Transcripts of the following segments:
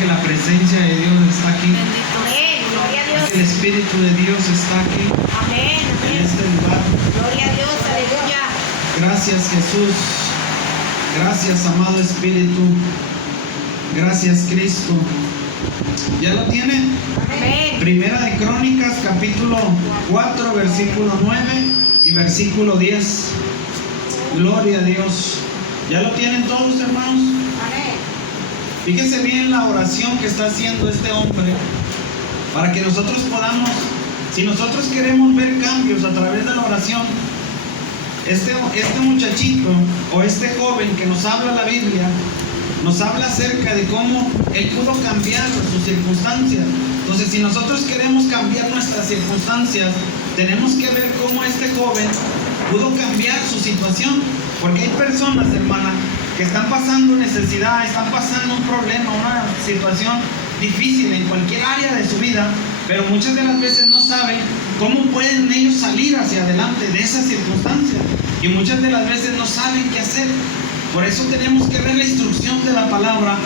Que la presencia de Dios está aquí. Amén. Gloria a Dios. El Espíritu de Dios está aquí. Amén. En este lugar. Gloria a Dios. Aleluya. Gracias, Jesús. Gracias, amado Espíritu. Gracias, Cristo. ¿Ya lo tiene? Amén. Primera de Crónicas, capítulo 4, versículo 9 y versículo 10. Gloria a Dios. ¿Ya lo tienen todos, hermanos? Amén. Fíjense bien la oración que está haciendo este hombre para que nosotros podamos, si nosotros queremos ver cambios a través de la oración, este muchachito o este joven que nos habla la Biblia, nos habla acerca de cómo él pudo cambiar sus circunstancias. Entonces, si nosotros queremos cambiar nuestras circunstancias, tenemos que ver cómo este joven pudo cambiar su situación. Porque hay personas, hermana, que están pasando necesidad, están pasando un problema, una situación difícil en cualquier área de su vida, pero muchas de las veces no saben cómo pueden ellos salir hacia adelante de esas circunstancias, y muchas de las veces no saben qué hacer. Por eso tenemos que ver la instrucción de la palabra,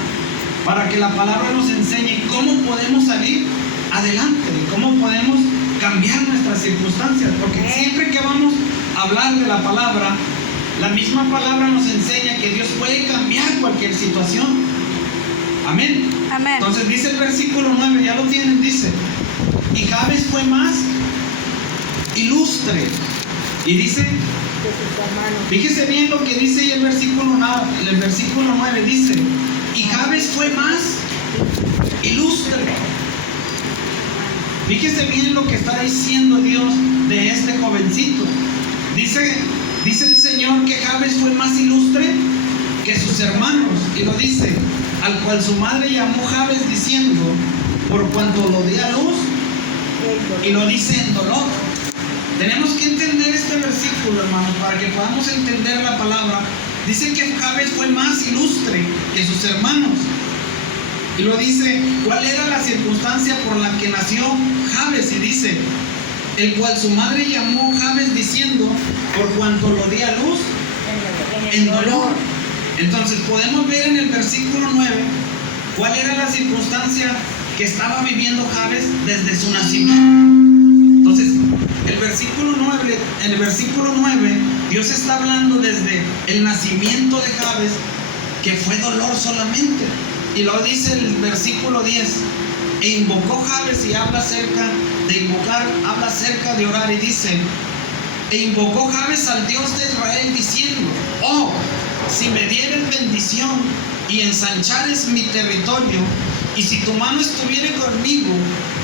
para que la palabra nos enseñe cómo podemos salir adelante, cómo podemos cambiar nuestras circunstancias, porque siempre que vamos a hablar de la palabra, la misma palabra nos enseña que Dios puede cambiar cualquier situación. Amén. Amén. Entonces dice el versículo 9, ya lo tienen, dice: y Jabes fue más ilustre. Y dice, fíjese bien lo que dice ahí el versículo 9, dice: y Jabes fue más ilustre. Fíjese bien lo que está diciendo Dios de este jovencito. Dice el Señor que Jabes fue más ilustre que sus hermanos, y lo dice: al cual su madre llamó Jabes, diciendo, por cuanto lo dio a luz, y lo dice en dolor. Tenemos que entender este versículo, hermanos, para que podamos entender la palabra. Dice que Jabes fue más ilustre que sus hermanos, y lo dice, ¿cuál era la circunstancia por la que nació Jabes? Y dice, el cual su madre llamó Jabes, diciendo, por cuanto lo di a luz en dolor. Entonces podemos ver en el versículo 9 cuál era la circunstancia que estaba viviendo Jabes desde su nacimiento. Entonces, en el versículo 9, Dios está hablando desde el nacimiento de Jabes, que fue dolor solamente. Y lo dice el versículo 10, e invocó Jabes, y habla acerca de invocar, habla acerca de orar, y dice, e invocó Jabes al Dios de Israel, diciendo, oh, si me dieres bendición y ensanchares mi territorio, y si tu mano estuviere conmigo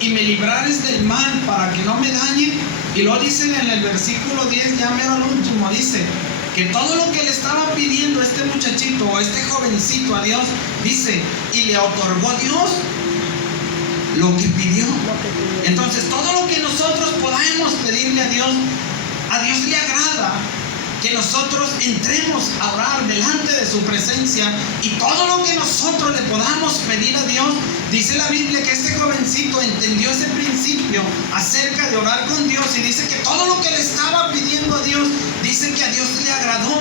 y me librares del mal para que no me dañe. Y lo dice en el versículo 10, ya mero al último, dice que todo lo que le estaba pidiendo este muchachito o este jovencito a Dios, dice, y le otorgó Dios lo que pidió. Entonces, todo lo que nosotros podamos pedirle a Dios le agrada que nosotros entremos a orar delante de su presencia, y todo lo que nosotros le podamos pedir a Dios, dice la Biblia que este jovencito entendió ese principio acerca de orar con Dios, y dice que todo lo que le estaba pidiendo a Dios, dice que a Dios le agradó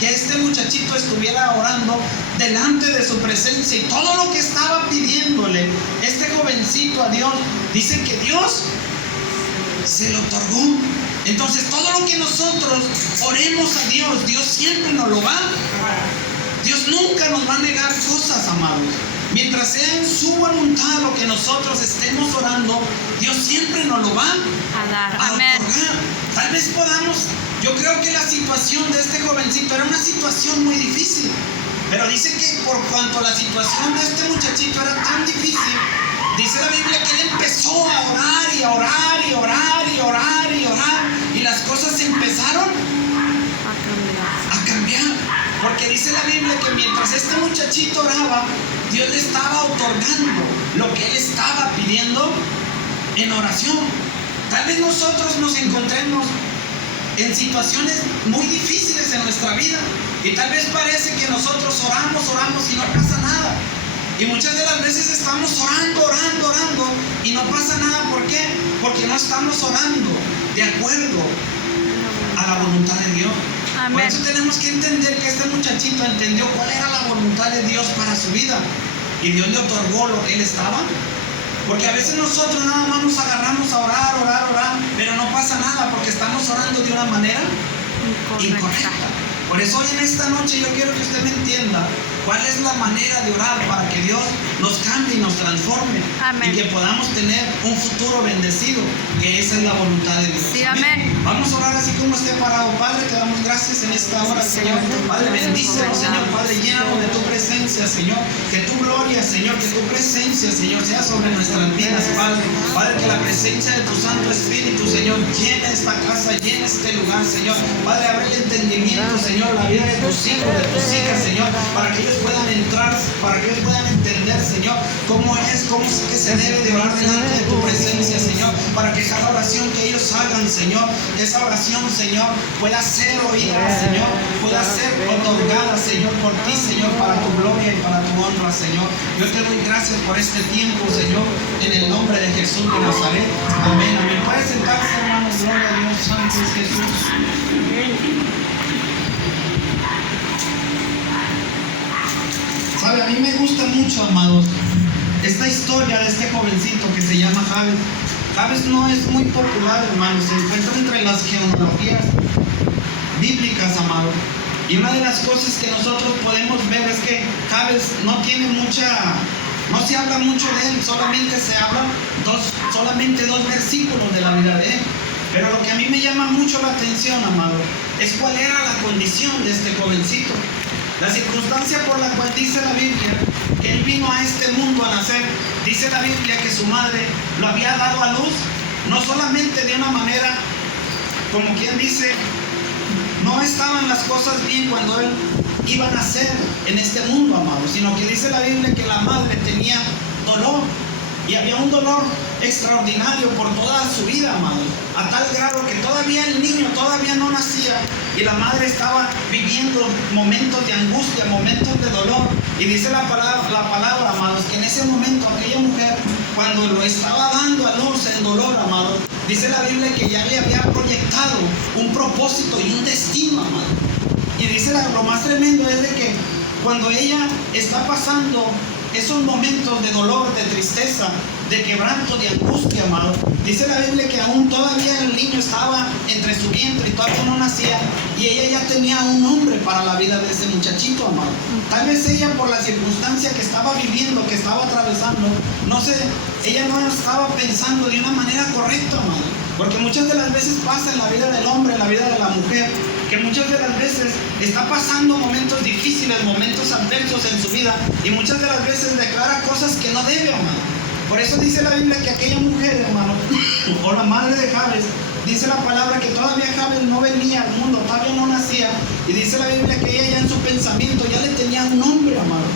que este muchachito estuviera orando delante de su presencia, y todo lo que estaba pidiéndole este jovencito a Dios, dice que Dios se lo otorgó. Entonces, todo lo que nosotros oremos a Dios, Dios siempre nos lo va. Dios nunca nos va a negar cosas, amados. Mientras sea en su voluntad lo que nosotros estemos orando, Dios siempre nos lo va a dar. a Amén. otorgar. Tal vez podamos, yo creo que la situación de este jovencito era una situación muy difícil, pero dice que por cuanto la situación de este muchachito era tan difícil, dice la Biblia que él empezó a orar y a orar y a orar y a orar y a orar, y las cosas empezaron a cambiar. Porque dice la Biblia que mientras este muchachito oraba, Dios le estaba otorgando lo que él estaba pidiendo en oración. Tal vez nosotros nos encontremos en situaciones muy difíciles en nuestra vida, y tal vez parece que nosotros oramos y no pasa nada. Y muchas de las veces estamos orando y no pasa nada. ¿Por qué? Porque no estamos orando de acuerdo a la voluntad de Dios. Amén. Por eso tenemos que entender que este muchachito entendió cuál era la voluntad de Dios para su vida. Y Dios le otorgó lo que él estaba. Porque a veces nosotros nada más nos agarramos a orar, pero no pasa nada porque estamos orando de una manera incorrecta. Por eso hoy en esta noche yo quiero que usted me entienda cuál es la manera de orar para que Dios nos cambie y nos transforme. Amén. Y que podamos tener un futuro bendecido, que esa es la voluntad de Dios. Sí, amén. Vamos a orar así como esté parado. Padre, te damos gracias en esta hora, Señor. Padre, bendícenos, Señor. Padre, llénanos de tu presencia, Señor. Que tu gloria, Señor, que tu presencia, Señor, sea sobre nuestras vidas, Padre. Padre, que la presencia de tu Santo Espíritu, Señor, llene esta casa, llene este lugar, Señor. Padre, abre el entendimiento, Señor, la vida de tus hijos, de tus hijas, Señor, para que ellos puedan entrar, para que ellos puedan entender, Señor, cómo es que se debe de orar delante de tu presencia, Señor, para que cada oración que ellos hagan, Señor, que esa oración, Señor, pueda ser oída, Señor, pueda ser otorgada, Señor, por ti, Señor, para tu gloria y para tu honra, Señor. Yo te doy gracias por este tiempo, Señor, en el nombre de Jesús de Nazaret. Amén, amén. Puede sentarse, hermanos. Gloria a Dios, santo es Jesús. Sabe, a mí me gusta mucho, amados, esta historia de este jovencito que se llama Jabes. Jabes no es muy popular, hermanos, se encuentra entre las genealogías bíblicas, amados. Y una de las cosas que nosotros podemos ver es que Jabes no se habla mucho de él, solamente se habla solamente dos versículos de la vida de él. Pero lo que a mí me llama mucho la atención, amado, es cuál era la condición de este jovencito. La circunstancia por la cual dice la Biblia que él vino a este mundo a nacer. Dice la Biblia que su madre lo había dado a luz, no solamente de una manera, como quien dice, no estaban las cosas bien cuando él iba a nacer en este mundo, amado, sino que dice la Biblia que la madre tenía dolor. Y había un dolor extraordinario por toda su vida, amado, a tal grado que todavía el niño todavía no nacía y la madre estaba viviendo momentos de angustia, momentos de dolor. Y dice la palabra, amados, que en ese momento aquella mujer, cuando lo estaba dando a luz en dolor, amado, dice la Biblia que ya le había proyectado un propósito y un destino, amado. Y dice lo más tremendo es de que cuando ella está pasando esos momentos de dolor, de tristeza, de quebranto, de angustia, amado, dice la Biblia que aún todavía el niño estaba entre su vientre y todavía no nacía, y ella ya tenía un nombre para la vida de ese muchachito, amado. Tal vez ella, por la circunstancia que estaba viviendo, que estaba atravesando, ella no estaba pensando de una manera correcta, amado, porque muchas de las veces pasa en la vida del hombre, en la vida de la mujer, que muchas de las veces está pasando momentos difíciles, momentos adversos en su vida, y muchas de las veces declara cosas que no debe, amado. Por eso dice la Biblia que aquella mujer, hermano, o la madre de Jabes, dice la palabra que todavía Jabes no venía al mundo, todavía no nacía, y dice la Biblia que ella ya en su pensamiento ya le tenía un nombre, amado.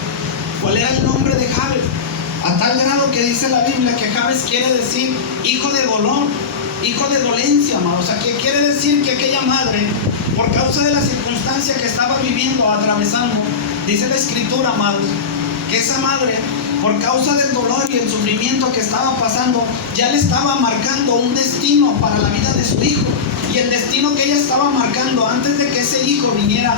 ¿Cuál era el nombre de Jabes? A tal grado que dice la Biblia que Jabes quiere decir hijo de dolor, hijo de dolencia, amado. O sea, que quiere decir que aquella madre, por causa de la circunstancia que estaba viviendo, atravesando, dice la Escritura, amados, que esa madre, por causa del dolor y el sufrimiento que estaba pasando, ya le estaba marcando un destino para la vida de su hijo. Y el destino que ella estaba marcando antes de que ese hijo viniera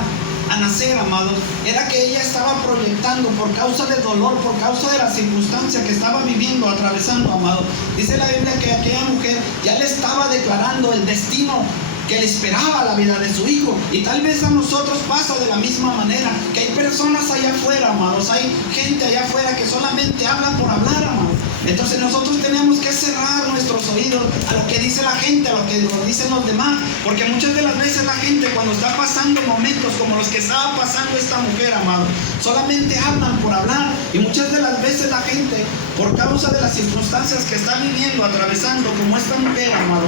a nacer, amados, era que ella estaba proyectando por causa del dolor, por causa de la circunstancia que estaba viviendo, atravesando, amados. Dice la Biblia que aquella mujer ya le estaba declarando el destino que le esperaba la vida de su hijo. Y tal vez a nosotros pasa de la misma manera, que hay personas allá afuera, amados, hay gente allá afuera que solamente habla por hablar, amados. Entonces nosotros tenemos que cerrar nuestros oídos a lo que dice la gente, a lo que nos dicen los demás, porque muchas de las veces la gente, cuando está pasando momentos como los que estaba pasando esta mujer, amado, solamente hablan por hablar. Y muchas de las veces la gente, por causa de las circunstancias que está viviendo, atravesando, como esta mujer, amado,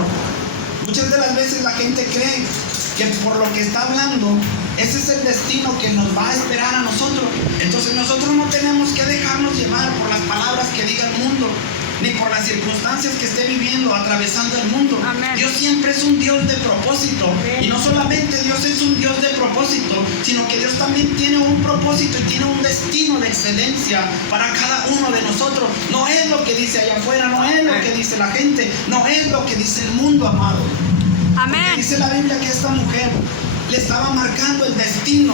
muchas de las veces la gente cree que por lo que está hablando, ese es el destino que nos va a esperar a nosotros. Entonces nosotros no tenemos que dejarnos llevar por las palabras que diga el mundo, ni por las circunstancias que esté viviendo, atravesando el mundo. Amén. Dios siempre es un Dios de propósito. Y no solamente Dios es un Dios de propósito, sino que Dios también tiene un propósito y tiene un destino de excelencia para cada uno de nosotros. No es lo que dice allá afuera, no es lo que dice la gente, no es lo que dice el mundo, amado. Amén. Porque dice la Biblia que esta mujer le estaba marcando el destino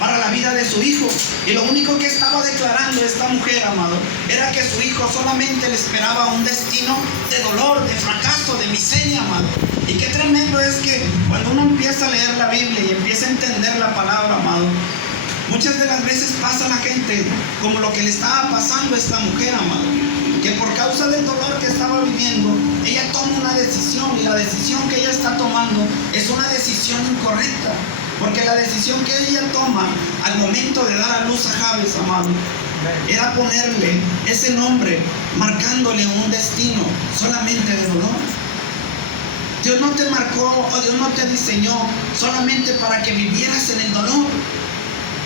para la vida de su hijo. Y lo único que estaba declarando esta mujer, amado, era que su hijo solamente le esperaba un destino de dolor, de fracaso, de miseria, amado. Y qué tremendo es que cuando uno empieza a leer la Biblia y empieza a entender la palabra, amado, muchas de las veces pasa a la gente como lo que le estaba pasando a esta mujer, amado, que por causa del dolor que estaba viviendo, ella toma una decisión, y la decisión que ella está tomando es una decisión incorrecta, porque la decisión que ella toma al momento de dar a luz a Jabes, amado, era ponerle ese nombre, marcándole un destino solamente de dolor. Dios no te marcó, o Dios no te diseñó solamente para que vivieras en el dolor,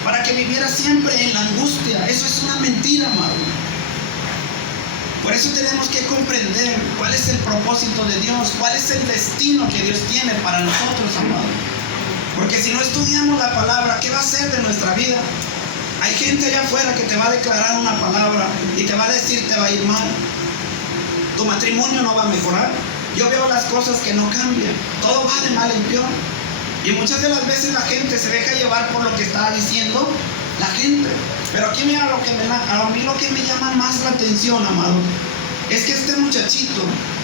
para que vivieras siempre en la angustia. Eso es una mentira, amado. Por eso tenemos que comprender cuál es el propósito de Dios, cuál es el destino que Dios tiene para nosotros, amado. Porque si no estudiamos la palabra, ¿qué va a ser de nuestra vida? Hay gente allá afuera que te va a declarar una palabra y te va a decir, te va a ir mal. Tu matrimonio no va a mejorar. Yo veo las cosas que no cambian. Todo va de mal en peor. Y muchas de las veces la gente se deja llevar por lo que está diciendo la gente. Pero aquí mira a mí lo que me llama más la atención, amado, es que este muchachito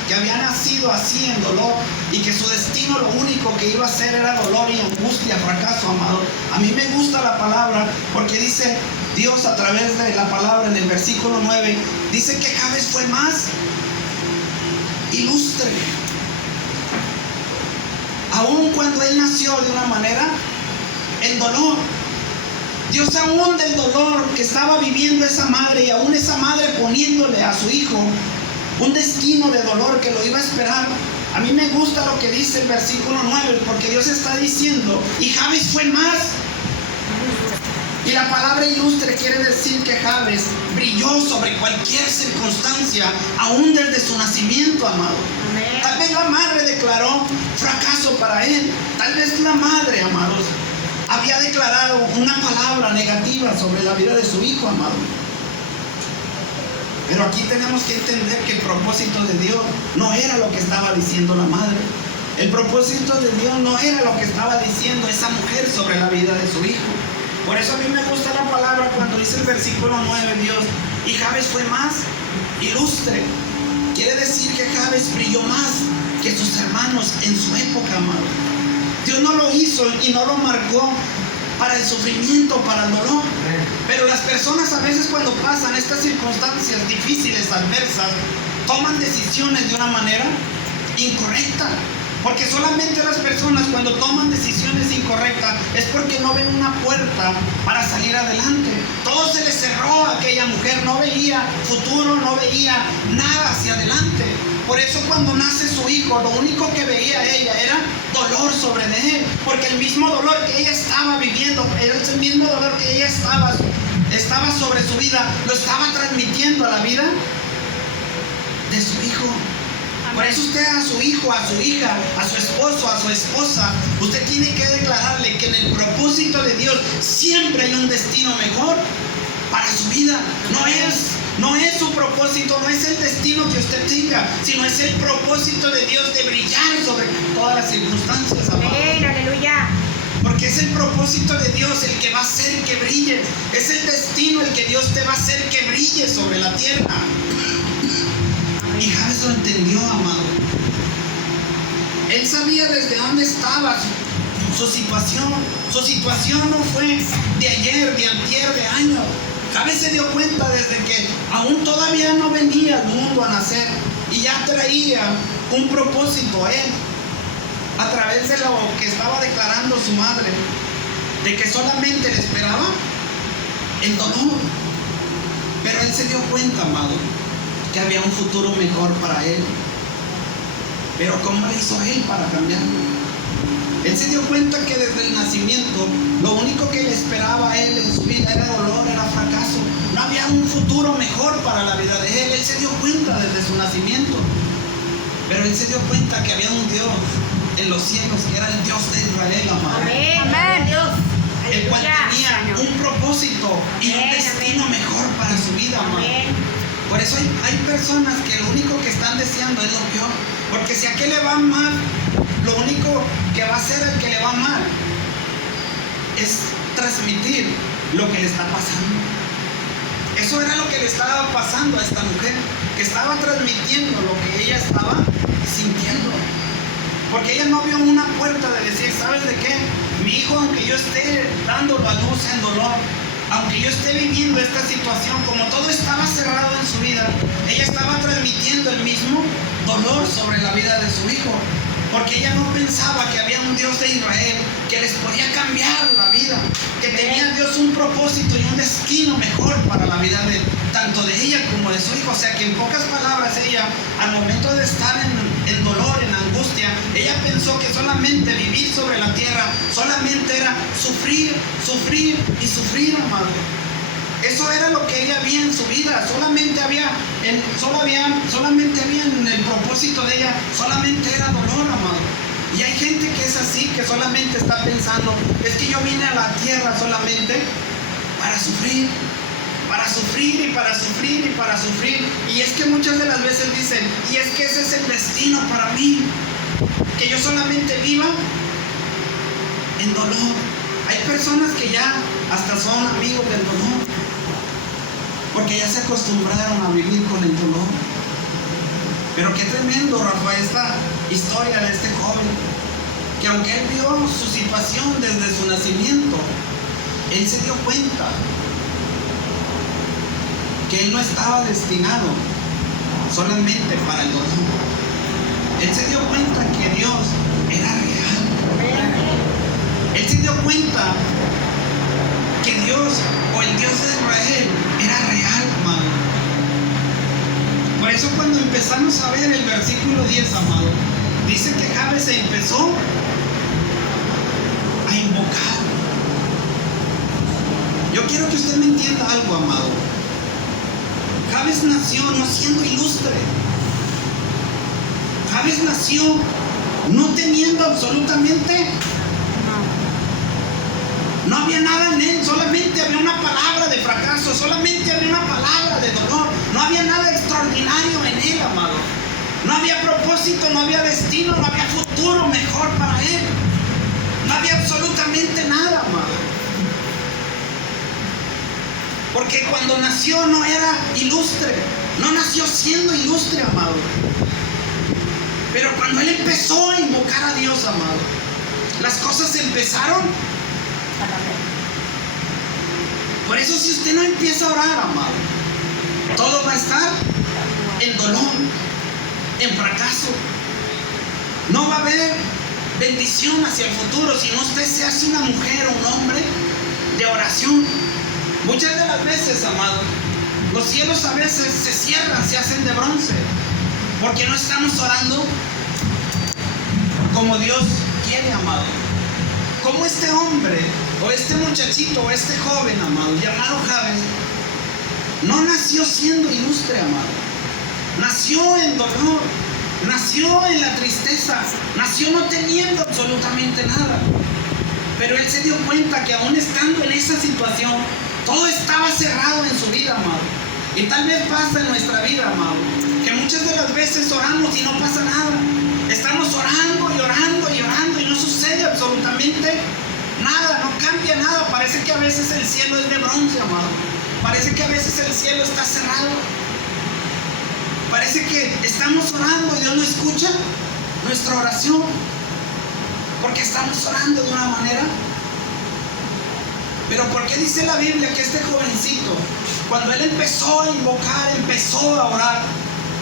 que había nacido así en dolor y que su destino lo único que iba a hacer era dolor y angustia, fracaso, amado. A mí me gusta la palabra porque dice Dios a través de la palabra en el versículo 9, dice que Jabes fue más ilustre. Aun cuando él nació de una manera en dolor, Dios aún del dolor que estaba viviendo esa madre, y aún esa madre poniéndole a su hijo un destino de dolor que lo iba a esperar. A mí me gusta lo que dice el versículo 9, porque Dios está diciendo, y Jabes fue más. Y la palabra ilustre quiere decir que Jabes brilló sobre cualquier circunstancia, aún desde su nacimiento, amado. Amén. Tal vez la madre declaró fracaso para él. Tal vez la madre, amados, había declarado una palabra negativa sobre la vida de su hijo, amado. Pero aquí tenemos que entender que el propósito de Dios no era lo que estaba diciendo la madre. El propósito de Dios no era lo que estaba diciendo esa mujer sobre la vida de su hijo. Por eso a mí me gusta la palabra cuando dice el versículo 9, Dios, y Jabes fue más ilustre. Quiere decir que Jabes brilló más que sus hermanos en su época, amado. Dios no lo hizo y no lo marcó para el sufrimiento, para el dolor. Pero las personas a veces cuando pasan estas circunstancias difíciles, adversas, toman decisiones de una manera incorrecta. Porque solamente las personas cuando toman decisiones incorrectas es porque no ven una puerta para salir adelante. Todo se le cerró a aquella mujer, no veía futuro, no veía nada hacia adelante. Por eso cuando nace su hijo, lo único que veía ella era dolor sobre de él. Porque el mismo dolor que ella estaba viviendo, el mismo dolor que ella estaba sobre su vida, lo estaba transmitiendo a la vida de su hijo. Por eso usted a su hijo, a su hija, a su esposo, a su esposa, usted tiene que declararle que en el propósito de Dios siempre hay un destino mejor para su vida. No es su propósito, no es el destino que usted tenga, sino es el propósito de Dios de brillar sobre todas las circunstancias, amado. Amén, aleluya. Porque es el propósito de Dios el que va a hacer que brilles. Es el destino el que Dios te va a hacer que brille sobre la tierra. Y Jabes lo entendió, amado. Él sabía desde dónde estaba su situación. Su situación no fue de ayer, de antier, de año. Jabes se dio cuenta desde que aún todavía no venía al mundo a nacer y ya traía un propósito a él, a través de lo que estaba declarando su madre, de que solamente le esperaba el dolor. Pero él se dio cuenta, amado, que había un futuro mejor para él. Pero ¿cómo le hizo él para cambiarlo? Él se dio cuenta que desde el nacimiento lo único que le esperaba a él en su vida era dolor, era fracaso. No había un futuro mejor para la vida de él. Él se dio cuenta desde su nacimiento. Pero él se dio cuenta que había un Dios en los cielos, que era el Dios de Israel, amado. Amén, amén, Dios. El cual tenía un propósito y un destino mejor para su vida, amado. Amén. Por eso hay personas que lo único que están deseando es lo peor. Porque si a aquel le va mal, lo único que va a hacer al que le va mal es transmitir lo que le está pasando. Eso era lo que le estaba pasando a esta mujer, que estaba transmitiendo lo que ella estaba sintiendo. Porque ella no vio una puerta de decir, ¿sabes de qué? Mi hijo, aunque yo esté dándolo a luz en dolor, aunque yo esté viviendo esta situación, como todo estaba cerrado en su vida, ella estaba transmitiendo el mismo dolor sobre la vida de su hijo. Porque ella no pensaba que había un Dios de Israel que les podía cambiar la vida, que tenía Dios un propósito y un destino mejor para la vida de tanto de ella como de su hijo. O sea que en pocas palabras ella, al momento de estar en dolor, en angustia, ella pensó que solamente vivir sobre la tierra, solamente era sufrir, sufrir y sufrir, amado. Eso era lo que ella veía en su vida. Solamente había en el propósito de ella, solamente era dolor, amado. Y hay gente que es así, que solamente está pensando, es que yo vine a la tierra solamente para sufrir, para sufrir y para sufrir y para sufrir. Y es que muchas de las veces dicen, y es que ese es el destino para mí, que yo solamente viva en dolor. Hay personas que ya hasta son amigos del dolor, porque ya se acostumbraron a vivir con el dolor. Pero qué tremendo, Rafa, esta historia de este joven, que aunque él vio su situación desde su nacimiento, él se dio cuenta que él no estaba destinado solamente para el dolor. Él se dio cuenta que Dios era real. Él se dio cuenta que Dios, o el Dios de Israel, era real, amado. Por eso cuando empezamos a ver el versículo 10, amado, dice que Jabes se empezó a invocar. Yo quiero que usted me entienda algo, amado. Jabes nació no siendo ilustre. Jabes nació no teniendo absolutamente, no había nada en él, solamente había una palabra de fracaso, solamente había una palabra de dolor, no había nada extraordinario en él, amado. No había propósito, no había destino, no había futuro mejor para él. No había absolutamente nada, amado. Porque cuando nació no era ilustre, no nació siendo ilustre, amado. Pero cuando él empezó a invocar a Dios, amado, las cosas empezaron. Por eso si usted no empieza a orar, amado, todo va a estar en dolor, en fracaso. No va a haber bendición hacia el futuro si no usted se hace una mujer o un hombre de oración. Muchas de las veces, amado, los cielos a veces se cierran, se hacen de bronce, porque no estamos orando como Dios quiere, amado. Como este hombre, o este muchachito, o este joven, amado, llamado Jabes, no nació siendo ilustre, amado. Nació en dolor, nació en la tristeza, nació no teniendo absolutamente nada. Pero él se dio cuenta que aún estando en esa situación, todo estaba cerrado en su vida, amado. Y tal vez pasa en nuestra vida, amado, que muchas de las veces oramos y no pasa nada. Estamos orando y orando y orando y no sucede absolutamente nada, no cambia nada. Parece que a veces el cielo es de bronce, amado. Parece que a veces el cielo está cerrado. Parece que estamos orando y Dios no escucha nuestra oración, porque estamos orando de una manera. Pero ¿por qué dice la Biblia que este jovencito, cuando él empezó a invocar, empezó a orar,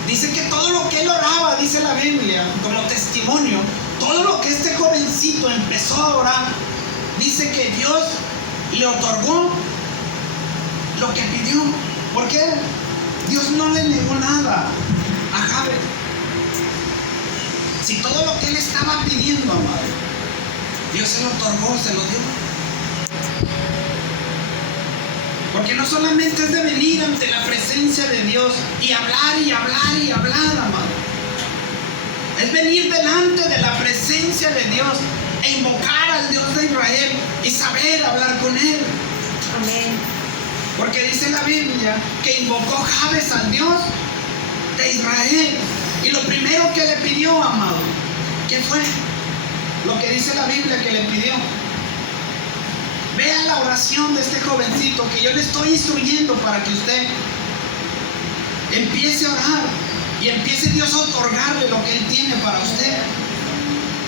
dice que todo lo que él oraba, dice la Biblia como testimonio, todo lo que este jovencito empezó a orar, dice que Dios le otorgó lo que pidió? ¿Por qué? Dios no le negó nada a Jabes. Si todo lo que él estaba pidiendo, amado, Dios se lo otorgó, se lo dio. Porque no solamente es de venir ante la presencia de Dios y hablar y hablar y hablar, amado. Es venir delante de la presencia de Dios e invocar al Dios de Israel y saber hablar con Él. Amén. Porque dice la Biblia que invocó Jabes al Dios de Israel. Y lo primero que le pidió, amado, ¿qué fue? Lo que dice la Biblia que le pidió. Vea la oración de este jovencito que yo le estoy instruyendo para que usted empiece a orar y empiece Dios a otorgarle lo que Él tiene para usted.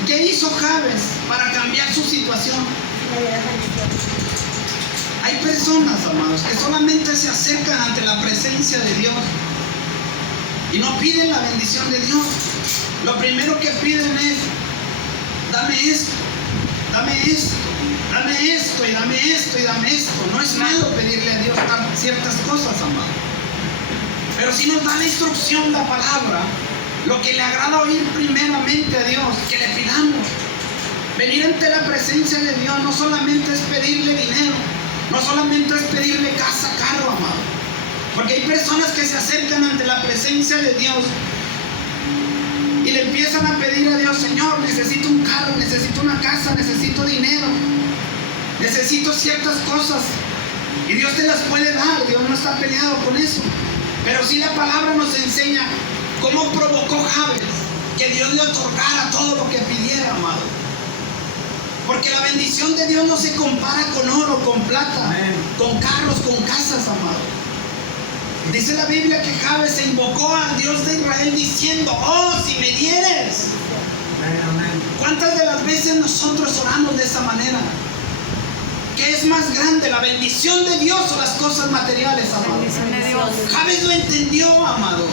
¿Qué hizo Jabes para cambiar su situación? Hay personas, amados, que solamente se acercan ante la presencia de Dios y no piden la bendición de Dios. Lo primero que piden es: dame esto, dame esto, dame esto, y dame esto, y dame esto. No es malo pedirle a Dios ciertas cosas, amado. Pero si nos da la instrucción, la palabra, lo que le agrada oír primeramente a Dios, que le pidamos. Venir ante la presencia de Dios no solamente es pedirle dinero, no solamente es pedirle casa, carro, amado. Porque hay personas que se acercan ante la presencia de Dios y le empiezan a pedir a Dios: Señor, necesito un carro, necesito una casa, necesito dinero, necesito ciertas cosas. Y Dios te las puede dar, Dios no está peleado con eso. Pero sí la palabra nos enseña cómo provocó Jabes que Dios le otorgara todo lo que pidiera, amado. Porque la bendición de Dios no se compara con oro, con plata, amén, con carros, con casas, amado. Dice la Biblia que Jabes se invocó al Dios de Israel diciendo: oh, si me dieres. Amén. ¿Cuántas de las veces nosotros oramos de esa manera? ¿Qué es más grande, la bendición de Dios o las cosas materiales, amado? Jabes lo entendió, amado.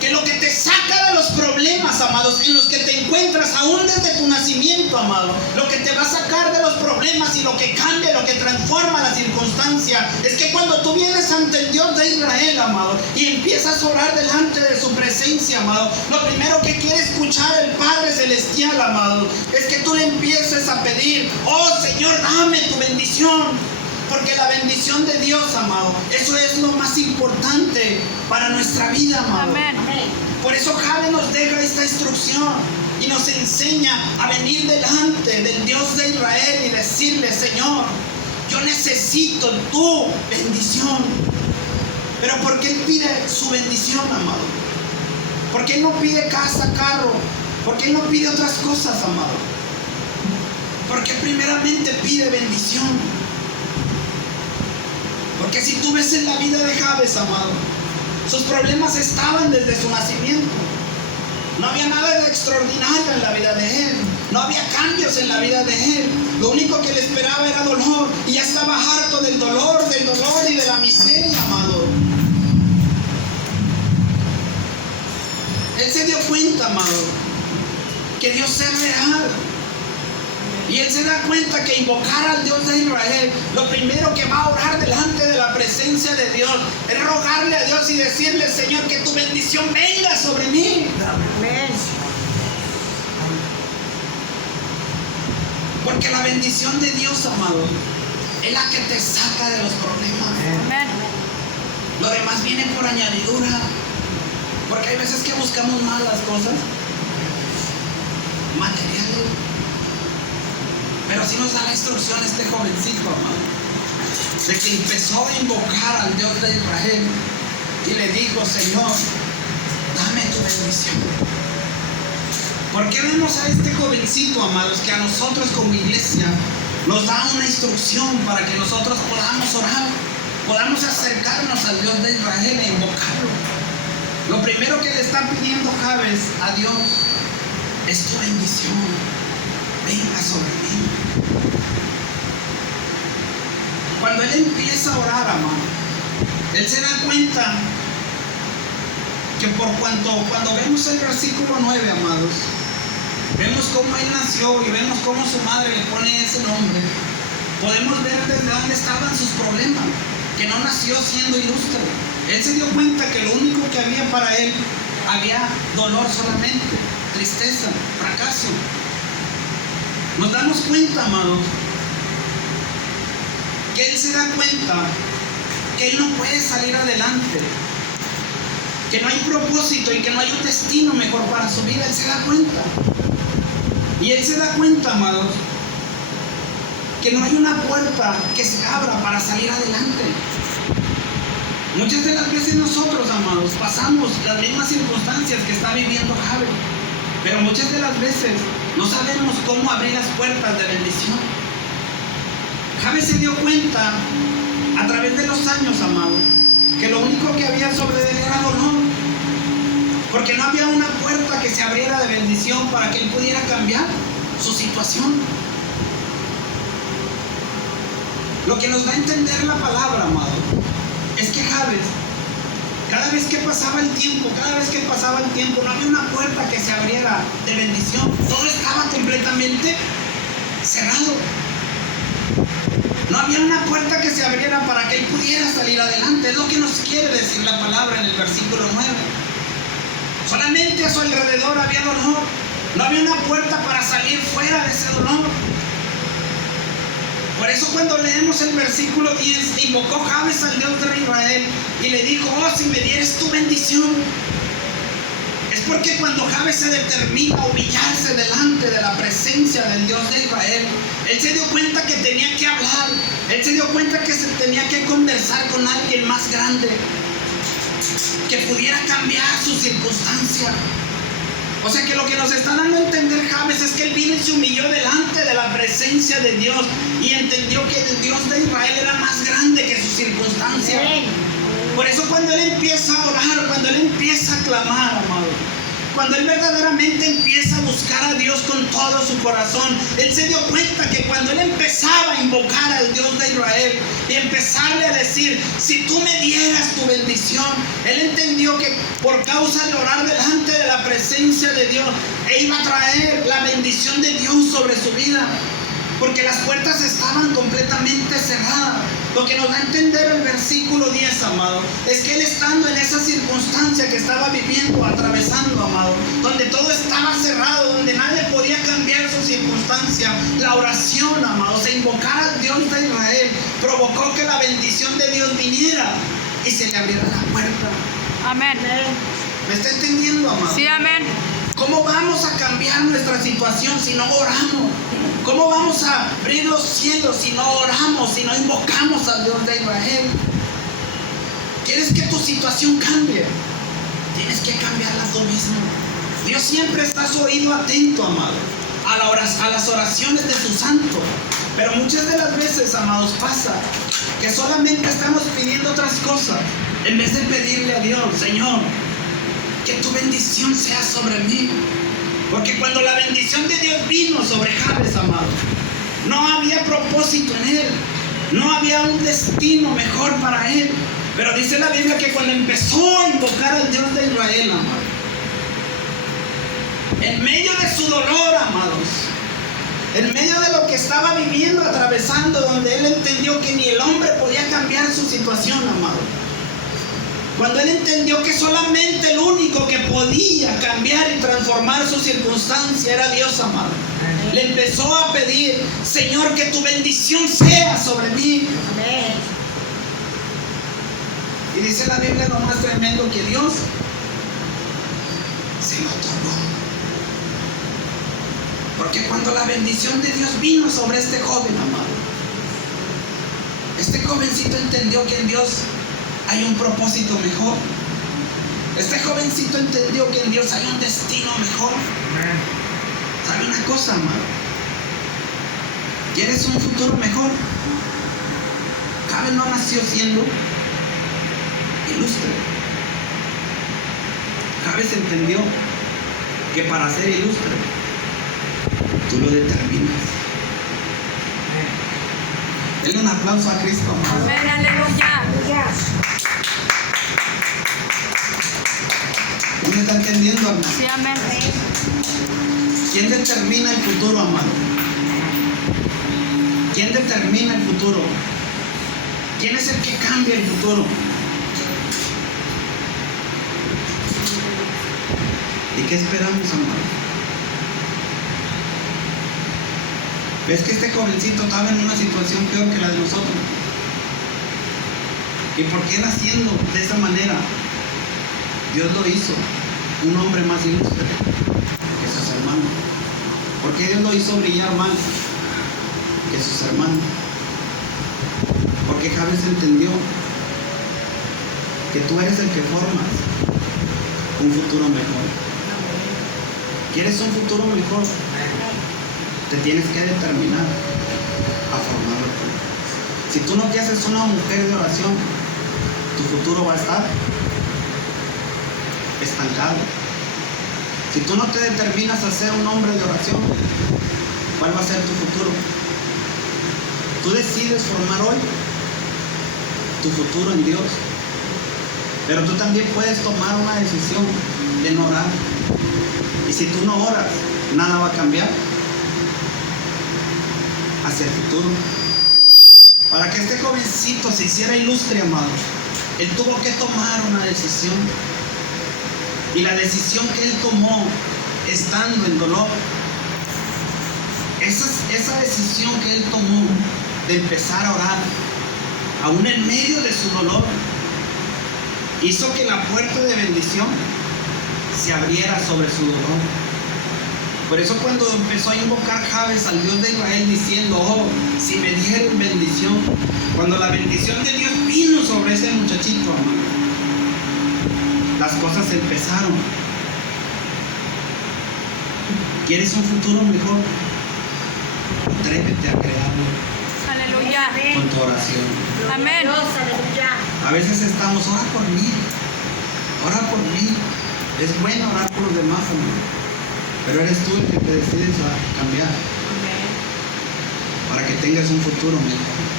Que lo que te saca de los problemas, amados, en los que te encuentras aún desde tu nacimiento, amado, lo que te va a sacar de los problemas y lo que cambia, lo que transforma la circunstancia, es que cuando tú vienes ante el Dios de Israel, amado, y empiezas a orar delante de su presencia, amado, lo primero que quiere escuchar el Padre Celestial, amado, es que tú le empieces a pedir: oh Señor, dame tu bendición. Porque la bendición de Dios, amado, eso es lo más importante para nuestra vida, amado. Amén. Por eso Jabes nos deja esta instrucción y nos enseña a venir delante del Dios de Israel y decirle: Señor, yo necesito tu bendición. Pero ¿por qué Él pide su bendición, amado? ¿Por qué Él no pide casa, carro? ¿Por qué Él no pide otras cosas, amado? Porque primeramente pide bendición. Porque si tú ves en la vida de Jabes, amado, sus problemas estaban desde su nacimiento. No había nada de extraordinario en la vida de él. No había cambios en la vida de él. Lo único que le esperaba era dolor. Y ya estaba harto del dolor y de la miseria, amado. Él se dio cuenta, amado, que Dios es real. Y él se da cuenta que invocar al Dios de Israel, lo primero que va a orar delante de la presencia de Dios, es rogarle a Dios y decirle: Señor, que tu bendición venga sobre mí. Amén. Porque la bendición de Dios, amado, es la que te saca de los problemas. Amén. Lo demás viene por añadidura. Porque hay veces que buscamos más las cosas materiales. Pero sí nos da la instrucción este jovencito, amado, de que empezó a invocar al Dios de Israel y le dijo: Señor, dame tu bendición. ¿Por qué vemos a este jovencito, amados, que a nosotros como iglesia nos da una instrucción para que nosotros podamos orar, podamos acercarnos al Dios de Israel e invocarlo? Lo primero que le está pidiendo Jabes a Dios es tu bendición. Venga sobre mí. Cuando él empieza a orar, amado, él se da cuenta que cuando vemos el versículo 9, amados, vemos cómo él nació y vemos cómo su madre le pone ese nombre, podemos ver desde dónde estaban sus problemas, que no nació siendo ilustre. Él se dio cuenta que lo único que había para él, había dolor solamente, tristeza, fracaso. Nos damos cuenta, amados, que él se da cuenta que él no puede salir adelante, que no hay propósito y que no hay un destino mejor para su vida. Él se da cuenta. Y él se da cuenta, amados, que no hay una puerta que se abra para salir adelante. Muchas de las veces nosotros, amados, pasamos las mismas circunstancias que está viviendo Jabes, pero muchas de las veces no sabemos cómo abrir las puertas de bendición. Jabes se dio cuenta a través de los años, amado, que lo único que había sobre él era dolor, porque no había una puerta que se abriera de bendición para que él pudiera cambiar su situación. Lo que nos da a entender la palabra, amado, es que Jabes, cada vez que pasaba el tiempo, no había una puerta que se abriera de bendición. Todo estaba completamente cerrado. No había una puerta que se abriera para que él pudiera salir adelante. Es lo que nos quiere decir la palabra en el versículo 9. Solamente a su alrededor había dolor. No había una puerta para salir fuera de ese dolor. Por eso cuando leemos el versículo 10, invocó Jabes al Dios de Israel y le dijo: oh, si me dieres tu bendición. Es porque cuando Jabes se determina a humillarse delante de la presencia del Dios de Israel, él se dio cuenta que tenía que hablar, él se dio cuenta que se tenía que conversar con alguien más grande, que pudiera cambiar su circunstancia. O sea que lo que nos está dando a entender Jabes es que él vino y se humilló delante de la presencia de Dios y entendió que el Dios de Israel era más grande que su circunstancia. Por eso cuando él empieza a orar, cuando él empieza a clamar, amado, cuando él verdaderamente empieza a buscar a Dios con todo su corazón, él se dio cuenta que cuando él empezaba a invocar al Dios de Israel y empezarle a decir: si tú me dieras tu bendición, él entendió que por causa de orar delante de la presencia de Dios, él iba a traer la bendición de Dios sobre su vida, porque las puertas estaban completamente cerradas. Lo que nos da a entender el versículo 10, amado, es que él, estando en esa circunstancia que estaba viviendo, atravesando, amado, donde todo estaba cerrado, donde nadie podía cambiar su circunstancia, la oración, amado, se invocar al Dios de Israel, provocó que la bendición de Dios viniera y se le abriera la puerta. Amén. ¿Me está entendiendo, amado? Sí, amén. ¿Cómo vamos a cambiar nuestra situación si no oramos? ¿Cómo vamos a abrir los cielos si no oramos, si no invocamos al Dios de Israel? ¿Quieres que tu situación cambie? Tienes que cambiarla tú mismo. Dios siempre está a su oído atento, amado, a las oraciones de sus santos. Pero muchas de las veces, amados, pasa que solamente estamos pidiendo otras cosas en vez de pedirle a Dios: Señor, que tu bendición sea sobre mí. Porque cuando la bendición de Dios vino sobre Jabes, amado, no había propósito en él, no había un destino mejor para él. Pero dice la Biblia que cuando empezó a invocar al Dios de Israel, amado, en medio de su dolor, amados, en medio de lo que estaba viviendo, atravesando, donde él entendió que ni el hombre podía cambiar su situación, amado, cuando él entendió que solamente el único que podía cambiar y transformar su circunstancia era Dios, amado, le empezó a pedir: Señor, que tu bendición sea sobre mí. Amén. Y dice la Biblia lo más tremendo, que Dios se lo otorgó. Porque cuando la bendición de Dios vino sobre este joven, amado, este jovencito entendió que en Dios hay un propósito mejor. Este jovencito entendió que en Dios hay un destino mejor. ¿Sabe una cosa, amado? ¿Quieres un futuro mejor? Jabes no nació siendo ilustre. Jabes entendió que para ser ilustre, tú lo determinas. Denle un aplauso a Cristo, amado. Amén, aleluya. ¿No me está entendiendo, hermano? Sí, amén. ¿Quién determina el futuro, amado? ¿Quién determina el futuro? ¿Quién es el que cambia el futuro? ¿Y qué esperamos, amado? ¿Ves que este jovencito estaba en una situación peor que la de nosotros? ¿Y por qué naciendo de esa manera Dios lo hizo un hombre más ilustre que sus hermanos? ¿Por qué Dios lo hizo brillar más que sus hermanos? Porque Jabes entendió que tú eres el que formas un futuro mejor. ¿Quieres un futuro mejor? Te tienes que determinar a formarlo tú. Si tú no te haces una mujer de oración, tu futuro va a estar estancado. Si tú no te determinas a ser un hombre de oración, ¿cuál va a ser tu futuro? Tú decides formar hoy tu futuro en Dios, pero tú también puedes tomar una decisión de no orar. Y si tú no oras, nada va a cambiar hacia el futuro. Para que este jovencito se hiciera ilustre, amados, él tuvo que tomar una decisión. Y la decisión que él tomó estando en dolor, esa decisión que él tomó de empezar a orar, aún en medio de su dolor, hizo que la puerta de bendición se abriera sobre su dolor. Por eso cuando empezó a invocar Jabes al Dios de Israel diciendo, oh, si me dieron bendición, cuando la bendición de Dios vino sobre ese muchachito, amado, las cosas empezaron. ¿Quieres un futuro mejor? Atrévete a crearlo. Aleluya. Con tu oración. Amén. Aleluya. A veces estamos, ora por mí, ora por mí. Es bueno orar por los demás, amor, pero eres tú el que te decides a cambiar para que tengas un futuro mejor.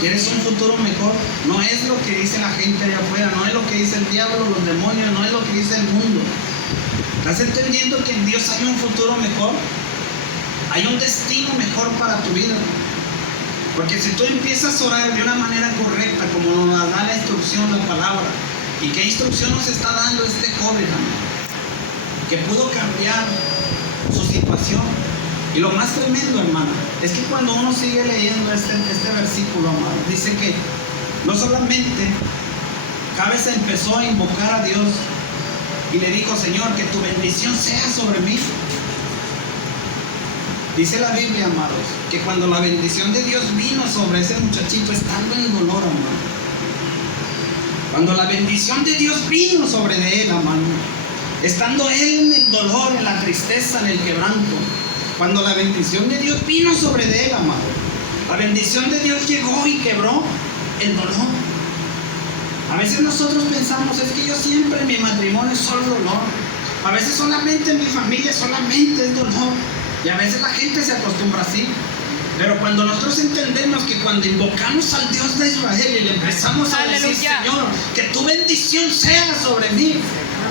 ¿Quieres un futuro mejor? No es lo que dice la gente allá afuera, no es lo que dice el diablo, los demonios, no es lo que dice el mundo. ¿Estás entendiendo que en Dios hay un futuro mejor? Hay un destino mejor para tu vida. Porque si tú empiezas a orar de una manera correcta, como nos da la instrucción, la palabra, ¿y qué instrucción nos está dando este joven, amado? Que pudo cambiar su situación. Y lo más tremendo, hermano, es que cuando uno sigue leyendo este versículo, amado, dice que no solamente Jabes empezó a invocar a Dios y le dijo, Señor, que tu bendición sea sobre mí. Dice la Biblia, amados, que cuando la bendición de Dios vino sobre ese muchachito estando en dolor, amado, cuando la bendición de Dios vino sobre de él, amado, estando él en el dolor, en la tristeza, en el quebranto, cuando la bendición de Dios vino sobre de él, amado, la bendición de Dios llegó y quebró el dolor. A veces nosotros pensamos, es que yo siempre en mi matrimonio es solo dolor. A veces solamente en mi familia solamente es dolor. Y a veces la gente se acostumbra así. Pero cuando nosotros entendemos que cuando invocamos al Dios de Israel y le empezamos a decir, Aleluya. Señor, que tu bendición sea sobre mí,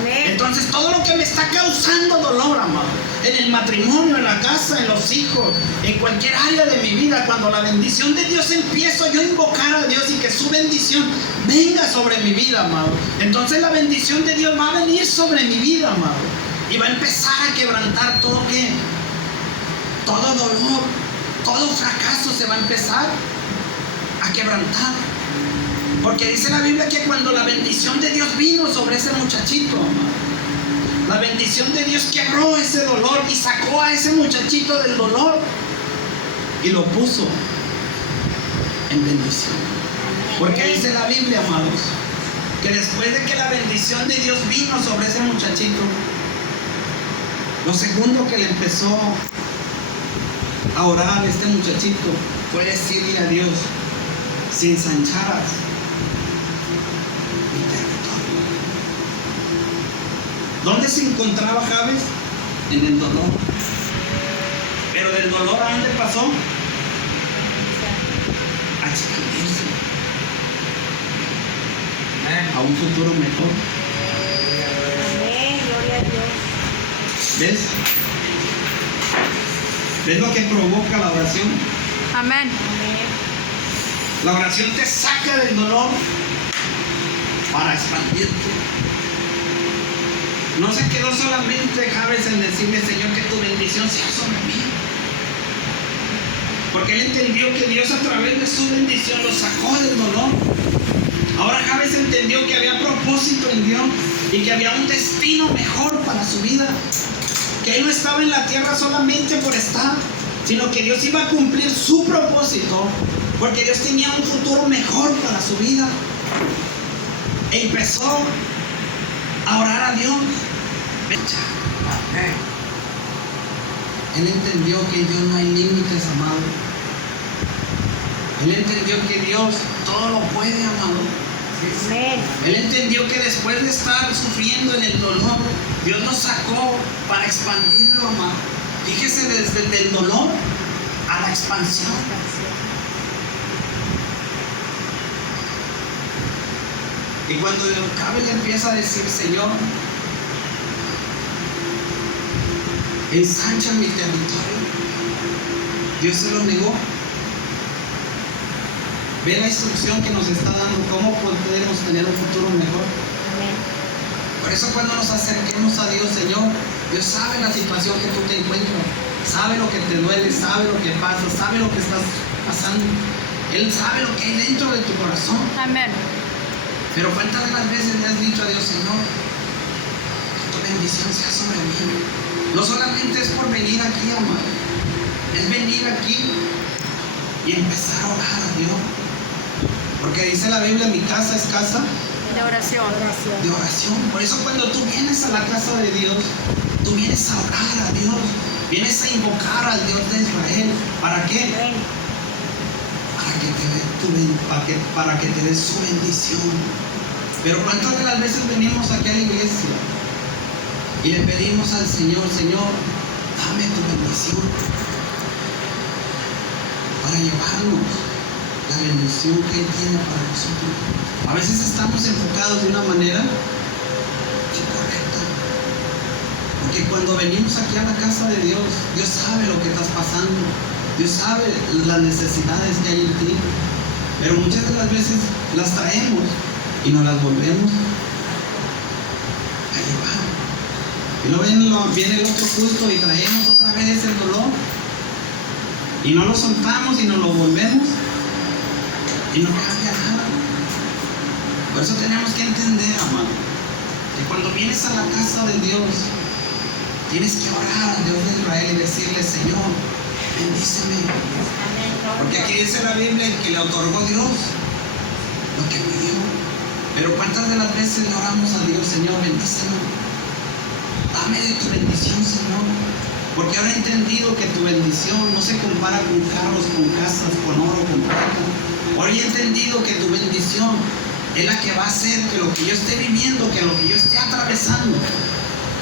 Amén. entonces todo lo que me está causando dolor, amado, en el matrimonio, en la casa, en los hijos, en cualquier área de mi vida, cuando la bendición de Dios empiezo yo a invocar a Dios y que su bendición venga sobre mi vida, amado, entonces la bendición de Dios va a venir sobre mi vida, amado, y va a empezar a quebrantar todo ¿qué? Todo dolor, todo fracaso se va a empezar a quebrantar. Porque dice la Biblia que cuando la bendición de Dios vino sobre ese muchachito, amado, la bendición de Dios quebró ese dolor y sacó a ese muchachito del dolor y lo puso en bendición. Porque dice la Biblia, amados, que después de que la bendición de Dios vino sobre ese muchachito, lo segundo que le empezó a orar a este muchachito fue decirle a Dios, si ensancharas mi territorio. ¿Dónde se encontraba Jabes? En el dolor. Pero del dolor ¿a dónde pasó? A expandirse a un futuro mejor. Amén. Gloria a Dios. ¿Ves? ¿Ves lo que provoca la oración? Amén. Amén. La oración te saca del dolor para expandirte. No se quedó solamente Jabes en decirle, Señor, que tu bendición sea sobre mí. Porque él entendió que Dios a través de su bendición lo sacó del dolor. Ahora Jabes entendió que había propósito en Dios y que había un destino mejor para su vida. Que él no estaba en la tierra solamente por estar, sino que Dios iba a cumplir su propósito, porque Dios tenía un futuro mejor para su vida. empezó a orar a Dios. Él entendió que en Dios no hay límites, amado. Él entendió que Dios todo lo puede, amado. Amén. Él entendió que después de estar sufriendo en el dolor, Dios nos sacó para expandirlo, amado. Fíjese, desde el dolor a la expansión. Y cuando Cabe le empieza a decir, Señor, ensancha mi territorio, Dios se lo negó. Ve la instrucción que nos está dando, cómo podemos tener un futuro mejor. Amén. Por eso cuando nos acerquemos a Dios, Señor, Dios sabe la situación que tú te encuentras, sabe lo que te duele, sabe lo que pasa, sabe lo que estás pasando. Él sabe lo que hay dentro de tu corazón. Amén. Pero ¿cuántas de las veces le has dicho a Dios, Señor, que tu bendición sea sobre mí? No solamente es por venir aquí, amado, es venir aquí y empezar a orar a Dios. Porque dice la Biblia, mi casa es casa De oración. de oración. Por eso cuando tú vienes a la casa de Dios, tú vienes a orar a Dios, vienes a invocar al Dios de Israel. ¿Para qué? Amén. Para que te dé su bendición. Pero ¿cuántas de las veces venimos aquí a la iglesia y le pedimos al Señor, Señor, dame tu bendición para llevarnos la bendición que Él tiene para nosotros? A veces estamos enfocados de una manera incorrecta. Porque cuando venimos aquí a la casa de Dios, Dios sabe lo que estás pasando. Dios sabe las necesidades que hay en ti. Pero muchas de las veces las traemos y nos las volvemos a llevar. Y luego viene el otro culto y traemos otra vez el dolor. Y no lo soltamos y nos lo volvemos. Y no cambia nada. Por eso tenemos que entender, amado, que cuando vienes a la casa de Dios, tienes que orar al Dios de Israel y decirle, Señor, bendíceme. Amén. Porque aquí dice la Biblia que le otorgó Dios lo que pidió. Pero ¿cuántas de las veces le oramos a Dios, Señor, bendíceme? Dame de tu bendición, Señor. Porque ahora he entendido que tu bendición no se compara con carros, con casas, con oro, con plata. Ahora he entendido que tu bendición es la que va a hacer que lo que yo esté viviendo, que lo que yo esté atravesando,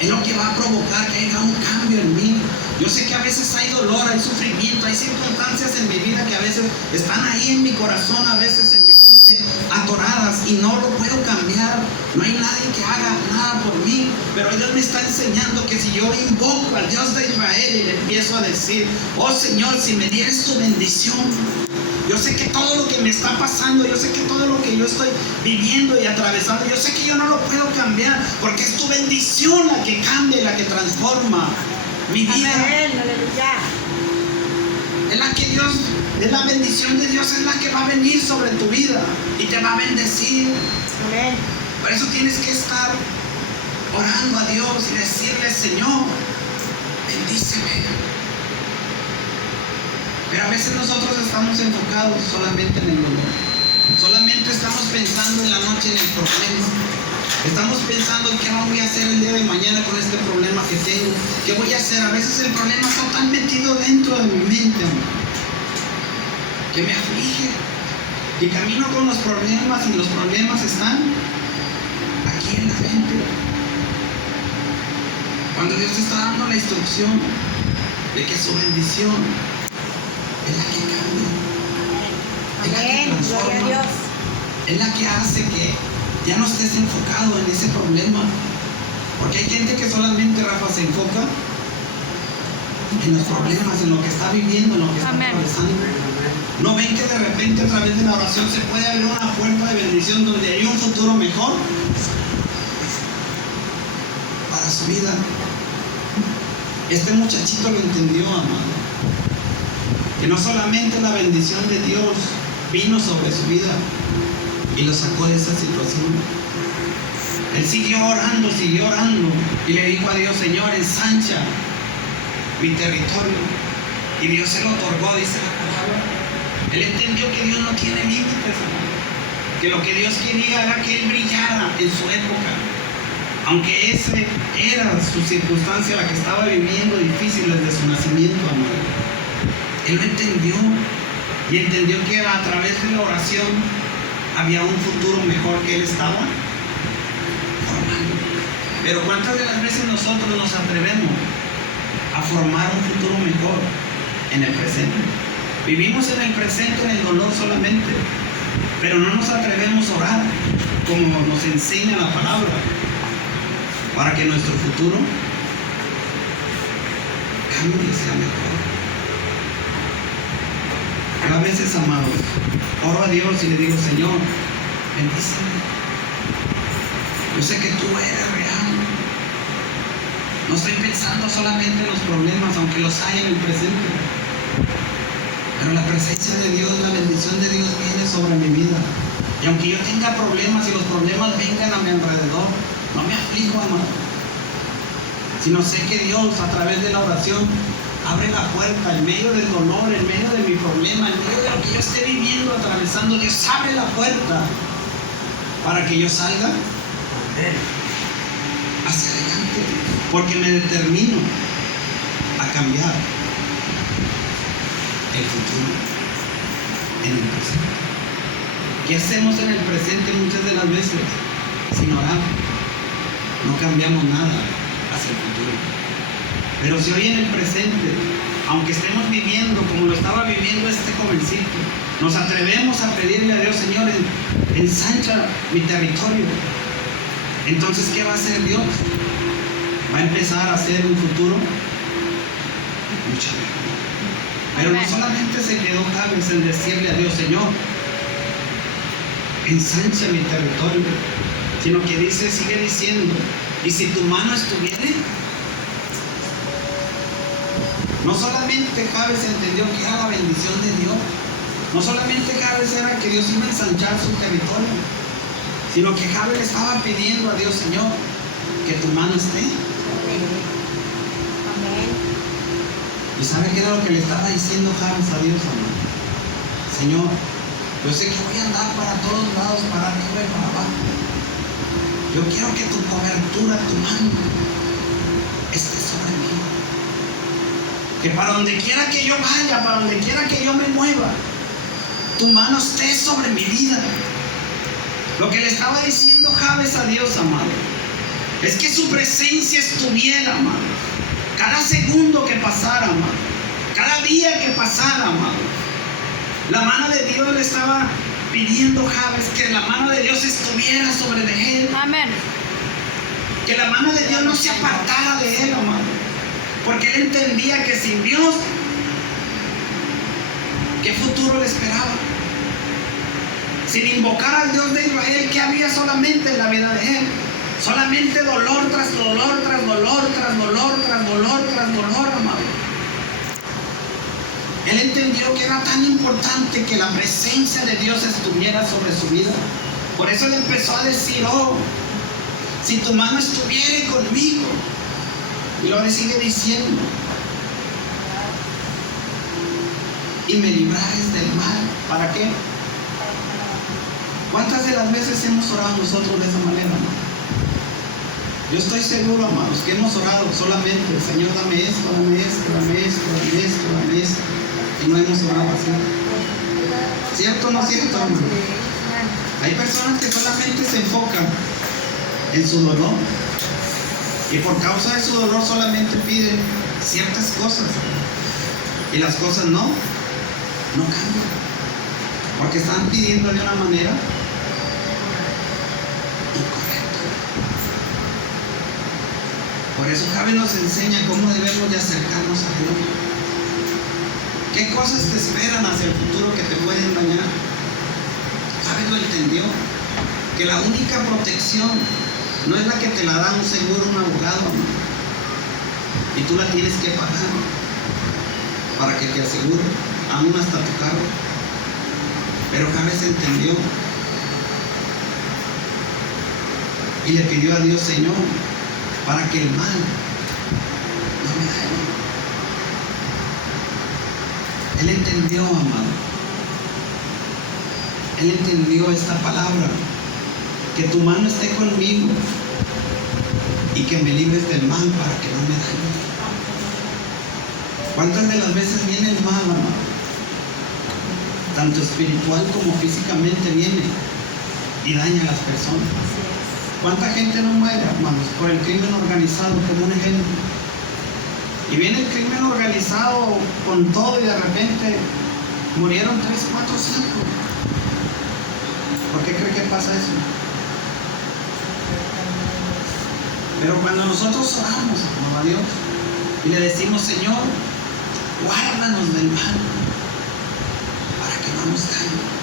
es lo que va a provocar que haya un cambio en mí. Yo sé que a veces hay dolor, hay sufrimiento, hay circunstancias en mi vida que a veces están ahí en mi corazón, a veces en mi mente, atoradas, y no lo puedo cambiar. No hay nadie que haga nada por mí, pero Dios me está enseñando que si yo invoco al Dios de Israel y le empiezo a decir, oh Señor, si me dieres tu bendición, yo sé que todo lo que me está pasando, yo sé que todo lo que yo estoy viviendo y atravesando, yo sé que yo no lo puedo cambiar, porque es tu bendición la que cambia y la que transforma mi vida. Amén. Aleluya. Es la que Dios, es la bendición de Dios, es la que va a venir sobre tu vida y te va a bendecir. Amén. Por eso tienes que estar orando a Dios y decirle, Señor, bendíceme. Pero a veces nosotros estamos enfocados solamente en el dolor. Solamente estamos pensando en la noche en el problema. Estamos pensando en qué voy a hacer el día de mañana con este problema que tengo. ¿Qué voy a hacer? A veces el problema está tan metido dentro de mi mente, que me aflige. Y camino con los problemas y los problemas están aquí en la mente. Cuando Dios te está dando la instrucción de que su bendición es la que cambia, es la que Amén. Gloria a transforma, Dios. es la que hace que ya no estés enfocado en ese problema. Porque hay gente que solamente, Rafa, se enfoca en los problemas, en lo que está viviendo, en lo que está Amén. atravesando. ¿No ven que de repente a través de la oración se puede abrir una puerta de bendición donde hay un futuro mejor para su vida? Este muchachito lo entendió, amado, que no solamente la bendición de Dios vino sobre su vida y lo sacó de esa situación. Él siguió orando y le dijo a Dios, Señor, ensancha mi territorio. Y Dios se lo otorgó, dice la palabra. Él entendió que Dios no tiene límites, amado. que lo que Dios quería era que él brillara en su época. Aunque ese era su circunstancia, la que estaba viviendo difícil desde su nacimiento, amado. Él lo entendió y entendió que a través de la oración había un futuro mejor que él estaba formando. Pero ¿cuántas de las veces nosotros nos atrevemos a formar un futuro mejor en el presente? Vivimos en el presente, en el dolor solamente, pero no nos atrevemos a orar como nos enseña la palabra, para que nuestro futuro cambie y sea mejor. Pero a veces, amados, oro a Dios y le digo: Señor, bendíceme. Yo sé que tú eres real. No estoy pensando solamente en los problemas, aunque los hay en el presente. Pero la presencia de Dios, la bendición de Dios viene sobre mi vida. Y aunque yo tenga problemas y los problemas vengan a mi alrededor, no me aflijo, amado. Sino sé que Dios, a través de la oración, abre la puerta en medio del dolor, en medio de mi problema, en medio de lo que yo esté viviendo, atravesando. Dios abre la puerta para que yo salga hacia adelante, porque me determino a cambiar el futuro en el presente. ¿Qué hacemos en el presente muchas de las veces? Sin orar, no cambiamos nada hacia el futuro. Pero si hoy en el presente, aunque estemos viviendo como lo estaba viviendo este jovencito, nos atrevemos a pedirle a Dios: Señor, ensancha mi territorio, entonces ¿qué va a hacer Dios? Va a empezar a hacer un futuro mucho mejor. Pero no solamente se quedó Jabes en decirle a Dios: Señor, ensancha mi territorio, sino que dice, sigue diciendo: y si tu mano estuviere. No solamente Jabes entendió que era la bendición de Dios, no solamente Jabes era que Dios iba a ensanchar su territorio, sino que Jabes le estaba pidiendo a Dios: Señor, que tu mano esté. Amén. ¿Y sabe qué era lo que le estaba diciendo Jabes a Dios, amado? Señor, yo sé que voy a andar para todos lados, para arriba y para abajo. Yo quiero que tu cobertura, tu mano, esté sobre mí. Que para donde quiera que yo vaya, para donde quiera que yo me mueva, tu mano esté sobre mi vida. Lo que le estaba diciendo Jabes a Dios, amado, es que su presencia estuviera, amado. Cada segundo que pasara, amado. Cada día que pasara, amado. La mano de Dios le estaba pidiendo a Jabes que la mano de Dios estuviera sobre de él. Amén. Que la mano de Dios no se apartara de él, amado. Porque él entendía que sin Dios, ¿qué futuro le esperaba? Sin invocar al Dios de Israel, ¿qué había solamente en la vida de él? Solamente dolor tras dolor, tras dolor, tras dolor, tras dolor, tras dolor, amado. Él entendió que era tan importante que la presencia de Dios estuviera sobre su vida. Por eso él empezó a decir: oh, si tu mano estuviera conmigo. Y luego le sigue diciendo: y me librares del mal. ¿Para qué? ¿Cuántas de las veces hemos orado nosotros de esa manera, amado? Yo estoy seguro, amados, que hemos orado solamente: Señor, dame esto, dame esto, dame esto, dame esto, dame esto. Y no hemos orado así. ¿Cierto o no cierto, hermano? Hay personas que solamente se enfocan en su dolor. Y por causa de su dolor solamente piden ciertas cosas. Y las cosas no cambian. Porque están pidiendo de una manera incorrecta. Por eso Jabes nos enseña cómo debemos de acercarnos a Dios. ¿Qué cosas te esperan hacia el futuro que te pueden dañar? Jabes lo entendió. Que la única protección no es la que te la da un seguro, un abogado, ¿no? Y tú la tienes que pagar para que te asegure, aún hasta tu carro. Pero Jabes entendió y le pidió a Dios: Señor, para que el mal no me dañe. Él entendió, amado, él entendió esta palabra, que tu mano esté conmigo y que me libres del mal para que no me dañe. ¿Cuántas de las veces viene el mal, amado? Tanto espiritual como físicamente viene y daña a las personas. ¿Cuánta gente no muere, hermanos, por el crimen organizado, como un ejemplo? Y viene el crimen organizado con todo y de repente murieron 3, 4, 5. ¿Por qué cree que pasa eso? Pero cuando nosotros oramos a Dios y le decimos, Señor, guárdanos del mal para que no nos dañe.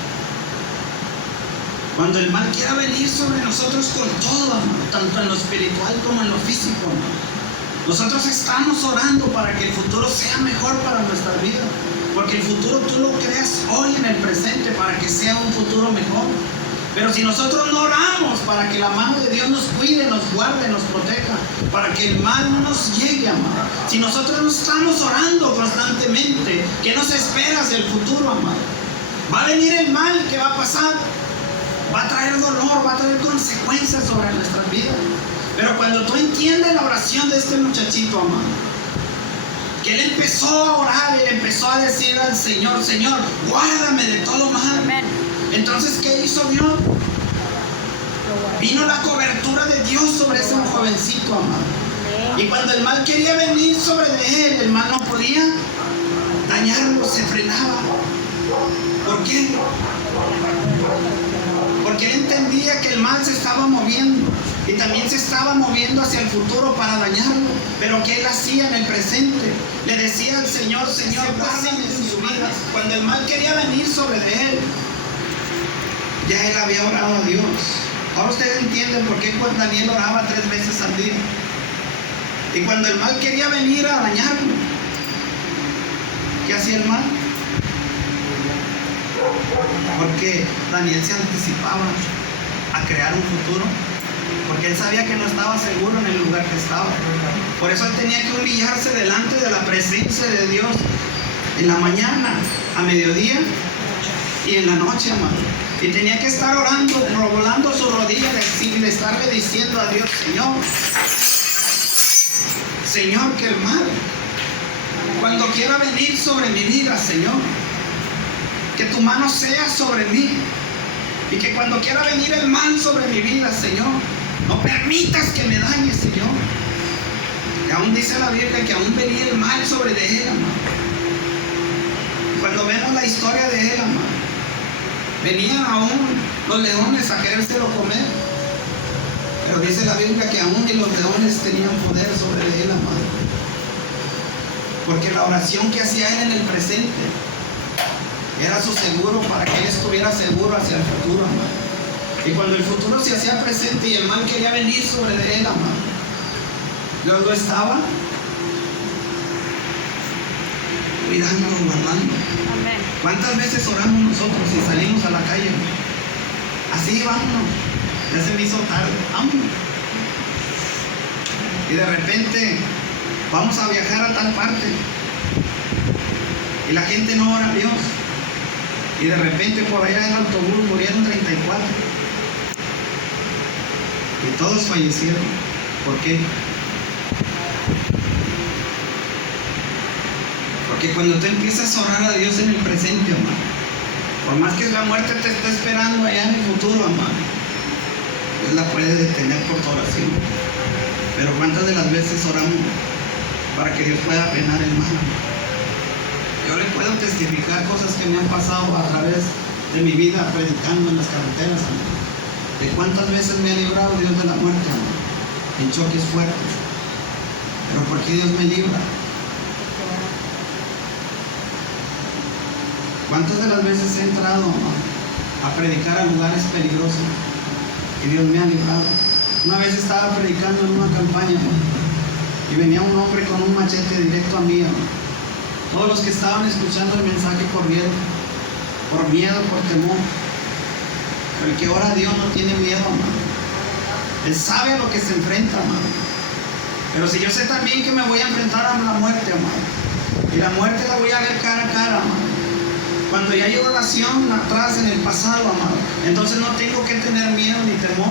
Cuando el mal quiera venir sobre nosotros con todo, amado, tanto en lo espiritual como en lo físico, amado, nosotros estamos orando para que el futuro sea mejor para nuestra vida. Porque el futuro tú lo creas hoy en el presente para que sea un futuro mejor. Pero si nosotros no oramos para que la mano de Dios nos cuide, nos guarde, nos proteja, para que el mal no nos llegue, amado. Si nosotros no estamos orando constantemente, ¿qué nos espera hacia el futuro, amado? Va a venir el mal, ¿qué va a pasar? Va a traer dolor, va a traer consecuencias sobre nuestras vidas. Pero cuando tú entiendes la oración de este muchachito, amado, que él empezó a orar, él empezó a decir al Señor, Señor, guárdame de todo mal. Amén. Entonces, ¿qué hizo Dios? Vino la cobertura de Dios sobre ese jovencito, amado. Y cuando el mal quería venir sobre de él, el mal no podía dañarlo, se frenaba. ¿Por qué? Porque él entendía que el mal se estaba moviendo y también se estaba moviendo hacia el futuro para dañarlo. Pero ¿qué él hacía en el presente? Le decía al Señor, Señor, guárdame en su vida. Cuando el mal quería venir sobre de él, ya él había orado a Dios. Ahora ustedes entienden por qué Daniel oraba 3 veces al día. Y cuando el mal quería venir a dañarlo, ¿qué hacía el mal? Porque Daniel se anticipaba a crear un futuro, porque él sabía que no estaba seguro en el lugar que estaba. Por eso él tenía que humillarse delante de la presencia de Dios en la mañana, a mediodía y en la noche, amado. Y tenía que estar orando, doblando su rodilla y estarle diciendo a Dios, Señor, que el mal, cuando quiera venir sobre mi vida, Señor, que tu mano sea sobre mí. Y que cuando quiera venir el mal sobre mi vida, Señor, no permitas que me dañe, Señor. Y aún dice la Biblia que aún venía el mal sobre de él, amado. Cuando vemos la historia de él, amado, venían aún los leones a querérselo comer. Pero dice la Biblia que aún ni los leones tenían poder sobre él, amado. Porque la oración que hacía él en el presente era su seguro para que él estuviera seguro hacia el futuro, amado. Y cuando el futuro se hacía presente y el mal quería venir sobre de él, amado, Dios lo estaba cuidando, guardando. Amén. ¿Cuántas veces oramos nosotros y salimos a la calle? Así, vámonos. Ya se me hizo tarde, vámonos. Y de repente vamos a viajar a tal parte y la gente no ora a Dios. Y de repente por allá en el autobús murieron 34. Y todos fallecieron. ¿Por qué? Porque cuando tú empiezas a orar a Dios en el presente, amado, por más que la muerte te esté esperando allá en el futuro, amado, Dios la puede detener por tu oración. Pero ¿cuántas de las veces oramos para que Dios pueda frenar el mal? Yo le puedo testificar cosas que me han pasado a través de mi vida predicando en las carreteras, amado. De cuántas veces me ha librado Dios de la muerte, amado, en choques fuertes. Pero ¿por qué Dios me libra? ¿Cuántas de las veces he entrado, amado, a predicar a lugares peligrosos y Dios me ha librado? Una vez estaba predicando en una campaña, amado, y venía un hombre con un machete directo a mí, amado. Todos los que estaban escuchando el mensaje corrieron, por miedo, por temor. Pero el que ora a Dios no tiene miedo, amado. Él sabe a lo que se enfrenta, amado. Pero si yo sé también que me voy a enfrentar a la muerte, amado, y la muerte la voy a ver cara a cara, amado, Cuando ya hay oración atrás en el pasado, amado, entonces no tengo que tener miedo ni temor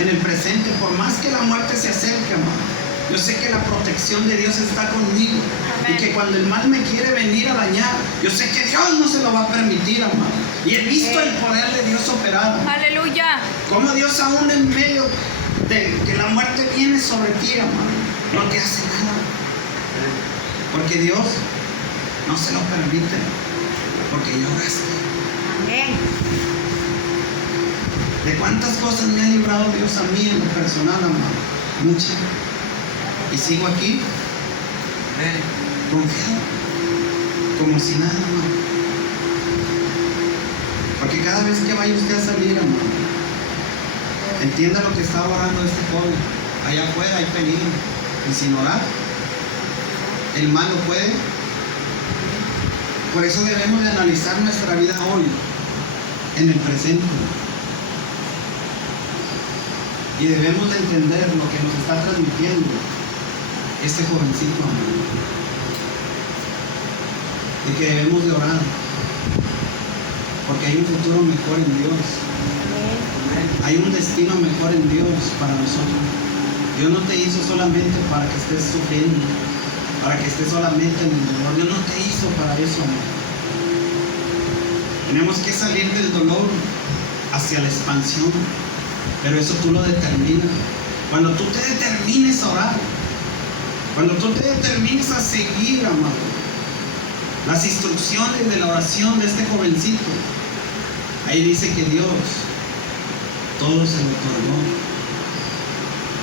en el presente, por más que la muerte se acerque, amado. Yo sé que la protección de Dios está conmigo. Amén. Y que cuando el mal me quiere venir a dañar, yo sé que Dios no se lo va a permitir, amado. Y he visto el poder de Dios operado. Aleluya. Como Dios aún en medio de que la muerte viene sobre ti, amado, no te hace nada. Porque Dios no se lo permite. Porque ya oraste. Amén. ¿De cuántas cosas me ha librado Dios a mí en lo personal, amado? Muchas. Y sigo aquí, confiado, como si nada, amado. Porque cada vez que vaya usted a salir, amado, entienda lo que está orando este joven. Allá afuera hay peligro. Y sin orar, el mal lo puede. Por eso debemos de analizar nuestra vida hoy, en el presente. Y debemos de entender lo que nos está transmitiendo este jovencito, amado. Y que debemos de orar, porque hay un futuro mejor en Dios. Hay un destino mejor en Dios para nosotros. Dios no te hizo solamente para que estés sufriendo, para que estés solamente en el dolor. Dios no te hizo para eso, amor. Tenemos que salir del dolor hacia la expansión, pero eso tú lo determinas. Cuando tú te determines a orar, cuando tú te determines a seguir, amado, las instrucciones de la oración de este jovencito, ahí dice que Dios todo se lo otorgó.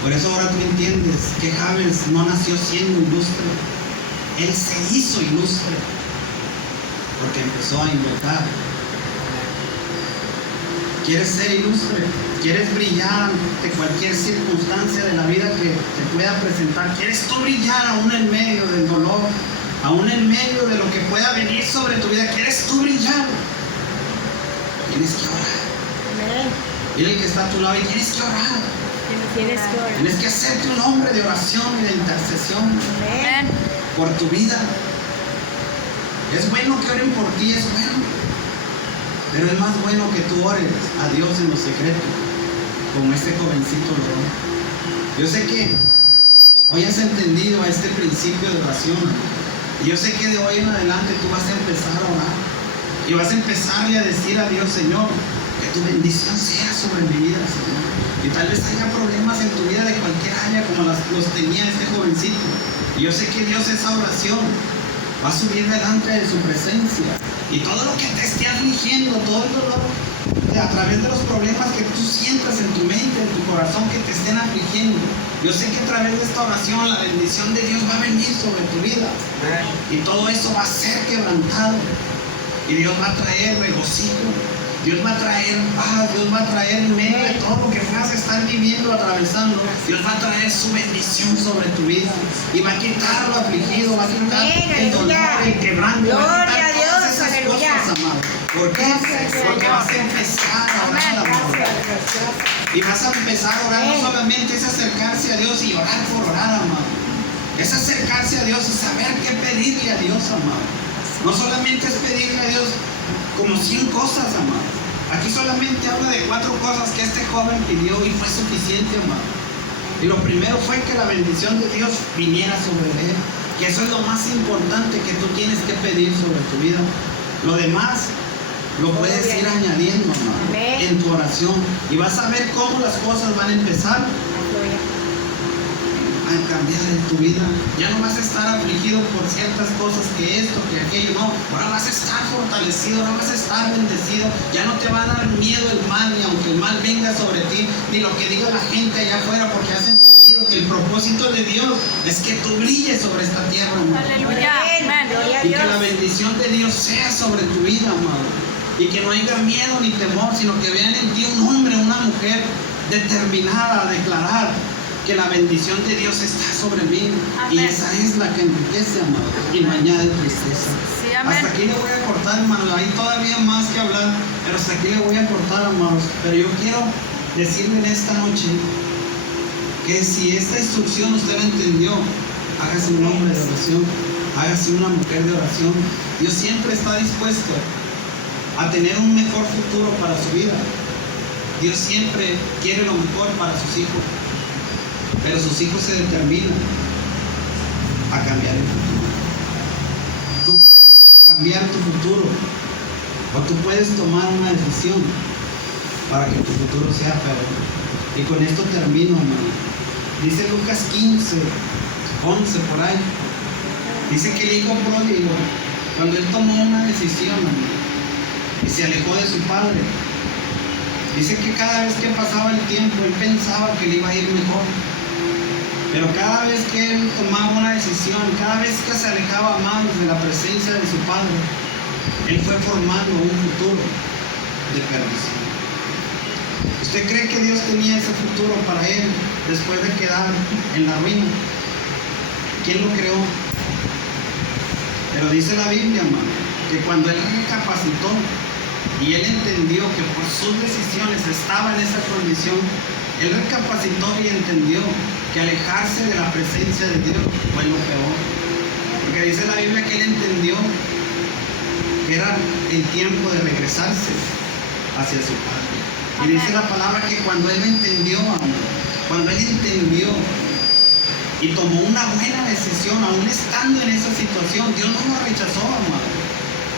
Por eso ahora tú entiendes que Javes no nació siendo ilustre. Él se hizo ilustre porque empezó a invocar. ¿Quieres ser ilustre? ¿Quieres brillar ante cualquier circunstancia de la vida que te pueda presentar? ¿Quieres tú brillar aún en medio del dolor? Aún en medio de lo que pueda venir sobre tu vida. ¿Quieres tú brillar? Tienes que orar. Amén. Dile al que está a tu lado y tienes que orar. Tienes que orar. Tienes que hacerte un hombre de oración y de intercesión Amén. Amén. por tu vida. Es bueno que oren por ti, es bueno. Pero es más bueno que tú ores a Dios en lo secreto, como este jovencito lo oró. Yo sé que hoy has entendido a este principio de oración. Y yo sé que de hoy en adelante tú vas a empezar a orar. Y vas a empezarle a decir a Dios, Señor, que tu bendición sea sobre mi vida, Señor. Y tal vez haya problemas en tu vida de cualquier área como los tenía este jovencito. Y yo sé que Dios esa oración va a subir delante de su presencia. Y todo lo que te esté afligiendo, todo el dolor, a través de los problemas que tú sientas en tu mente, en tu corazón, que te estén afligiendo, yo sé que a través de esta oración la bendición de Dios va a venir sobre tu vida. Y todo eso va a ser quebrantado. Y Dios va a traer regocijo. Dios va a traer paz, Dios va a traer en medio de todo lo que puedas estar viviendo, atravesando. Dios va a traer su bendición sobre tu vida. Y va a quitar lo afligido, va a quitar el dolor, el quebranto. Va a quitar todas esas cosas, amado. ¿Por qué? Porque vas a empezar a orar, amado. Y vas a empezar a orar, no solamente es acercarse a Dios y orar por orar, amado. Es acercarse a Dios y saber qué pedirle a Dios, amado. No solamente es pedirle a Dios como 100 cosas, amado. Aquí solamente habla de 4 cosas que este joven pidió y fue suficiente, amado. Y lo primero fue que la bendición de Dios viniera sobre él. Que eso es lo más importante que tú tienes que pedir sobre tu vida. Lo demás lo puedes ir añadiendo, amado, en tu oración. Y vas a ver cómo las cosas van a empezar a cambiar en tu vida. Ya no vas a estar afligido por ciertas cosas, que esto, que aquello, no. Ahora vas a estar fortalecido, ahora vas a estar bendecido. Ya no te va a dar miedo el mal, ni aunque el mal venga sobre ti, ni lo que diga la gente allá afuera, porque has entendido que el propósito de Dios es que tú brilles sobre esta tierra, amado. Aleluya. Amén. Y que la bendición de Dios sea sobre tu vida, amado. Y que no haya miedo ni temor, sino que vean en ti un hombre, una mujer determinada a declarar que la bendición de Dios está sobre mí. Amén. Y esa es la que enriquece, amado, y no añade tristeza. Sí, amén. Hasta aquí le voy a cortar, hermanos. Hay todavía más que hablar, pero hasta aquí le voy a cortar, amados. Pero yo quiero decirle en esta noche que si esta instrucción usted la entendió, hágase un hombre de oración, hágase una mujer de oración, Dios siempre está dispuesto a tener un mejor futuro para su vida. Dios siempre quiere lo mejor para sus hijos, pero sus hijos se determinan a cambiar el futuro. Tú puedes cambiar tu futuro, o tú puedes tomar una decisión para que tu futuro sea peor. Y con esto termino, hermano. Dice Lucas 15, 11 por ahí. Dice que el hijo pródigo, cuando él tomó una decisión, hermano, y se alejó de su padre, dice que cada vez que pasaba el tiempo, él pensaba que le iba a ir mejor. Pero cada vez que él tomaba una decisión, cada vez que se alejaba más de la presencia de su padre, él fue formando un futuro de perdición. ¿Usted cree que Dios tenía ese futuro para él después de quedar en la ruina? ¿Quién lo creó? Pero dice la Biblia, hermano, que cuando él recapacitó y él entendió que por sus decisiones estaba en esa condición, él recapacitó y entendió que alejarse de la presencia de Dios fue lo peor. Porque dice la Biblia que él entendió que era el tiempo de regresarse hacia su Padre. Y dice la palabra que cuando él entendió, cuando él entendió y tomó una buena decisión, aún estando en esa situación, Dios no lo rechazó, amado.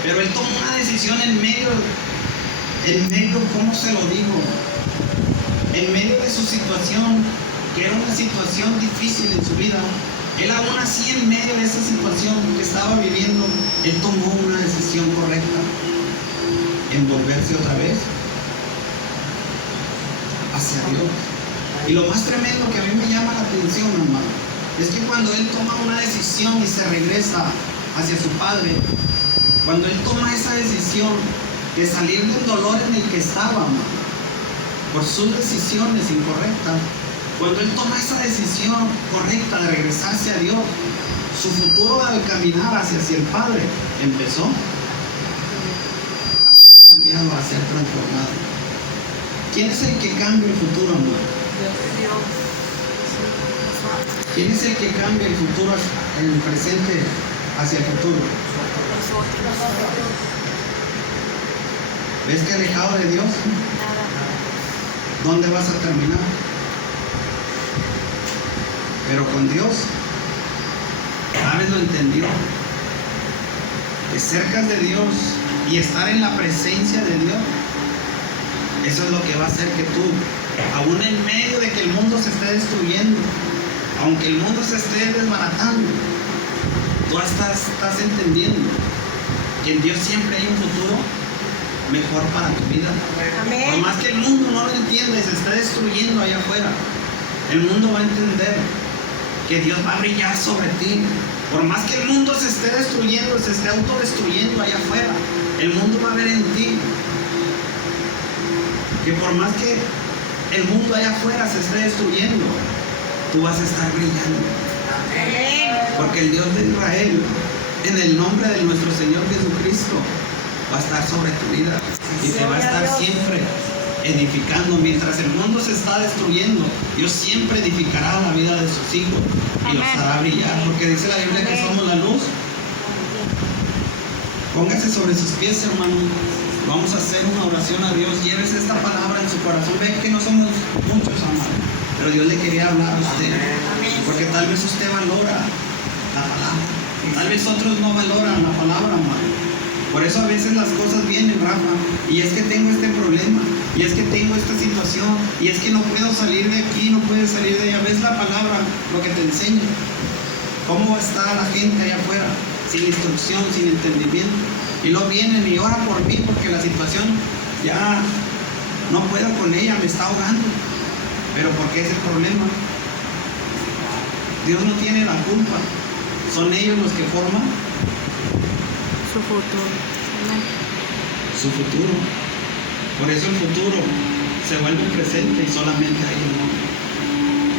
Pero él tomó una decisión en medio, ¿cómo se lo digo? En medio de su situación, que era una situación difícil en su vida. Él aún así, en medio de esa situación que estaba viviendo, él tomó una decisión correcta en volverse otra vez hacia Dios. Y lo más tremendo que a mí me llama la atención, hermano, es que cuando él toma una decisión y se regresa hacia su Padre, cuando él toma esa decisión de salir del dolor en el que estaba, hermano, por sus decisiones incorrectas, cuando él toma esa decisión correcta de regresarse a Dios, su futuro al caminar hacia el Padre empezó a ser cambiado, a ser transformado. ¿Quién es el que cambia el futuro, amor? ¿Quién es el que cambia el futuro, el presente hacia el futuro? ¿Ves que alejado de Dios? ¿Dónde vas a terminar? Pero con Dios, ¿sabes? Lo entendió. Que cerca de Dios y estar en la presencia de Dios, eso es lo que va a hacer que tú, aún en medio de que el mundo se esté destruyendo, aunque el mundo se esté desbaratando, tú estás entendiendo que en Dios siempre hay un futuro mejor para tu vida. Amén. Por más que el mundo no lo entienda y se está destruyendo allá afuera, el mundo va a entender que Dios va a brillar sobre ti. Por más que el mundo se esté destruyendo, se esté autodestruyendo allá afuera, el mundo va a ver en ti que por más que el mundo allá afuera se esté destruyendo, tú vas a estar brillando. Amén. Porque el Dios de Israel, en el nombre de nuestro Señor Jesucristo, va a estar sobre tu vida y te va a estar siempre edificando. Mientras el mundo se está destruyendo, Dios siempre edificará la vida de sus hijos y los hará brillar, porque dice la Biblia que somos la luz. Póngase sobre sus pies, hermano. Vamos a hacer una oración a Dios. Llévese esta palabra en su corazón. Ve que no somos muchos, amados, pero Dios le quería hablar a usted, porque tal vez usted valora la palabra, tal vez otros no valoran la palabra, amado. Por eso a veces las cosas vienen, Rafa, y es que tengo este problema, y es que tengo esta situación, y es que no puedo salir de aquí, no puedo salir de allá. ¿Ves la palabra? Lo que te enseña. ¿Cómo está la gente allá afuera? Sin instrucción, sin entendimiento. Y luego vienen y oran por mí porque la situación ya no puedo con ella, me está ahogando. Pero ¿por qué es el problema? Dios no tiene la culpa. Son ellos los que forman Su futuro. Amén. su futuro. Por eso el futuro se vuelve presente y solamente hay un hombre.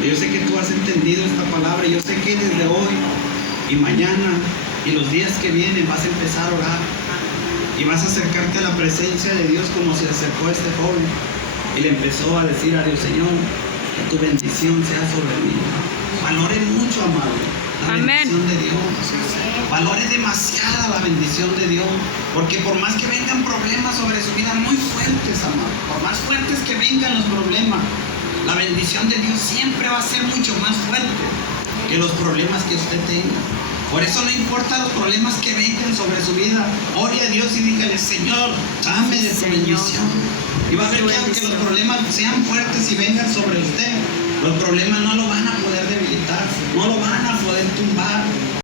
Yo sé que tú has entendido esta palabra. Yo sé que desde hoy y mañana y los días que vienen vas a empezar a orar y vas a acercarte a la presencia de Dios como se acercó este joven y le empezó a decir a Dios: Señor, que tu bendición sea sobre mí. Valore mucho, amado, la Amén. bendición de Dios. Valore demasiada la bendición de Dios, porque por más que vengan problemas sobre su vida muy fuertes, amado, por más fuertes que vengan los problemas, la bendición de Dios siempre va a ser mucho más fuerte que los problemas que usted tenga. Por eso no importa los problemas que vengan sobre su vida, ore a Dios y dígale: Señor, dame de tu Señor, bendición. Y va a ver que aunque los problemas sean fuertes y vengan sobre usted, los problemas no lo van a poder debilitar, no lo van a poder tumbar.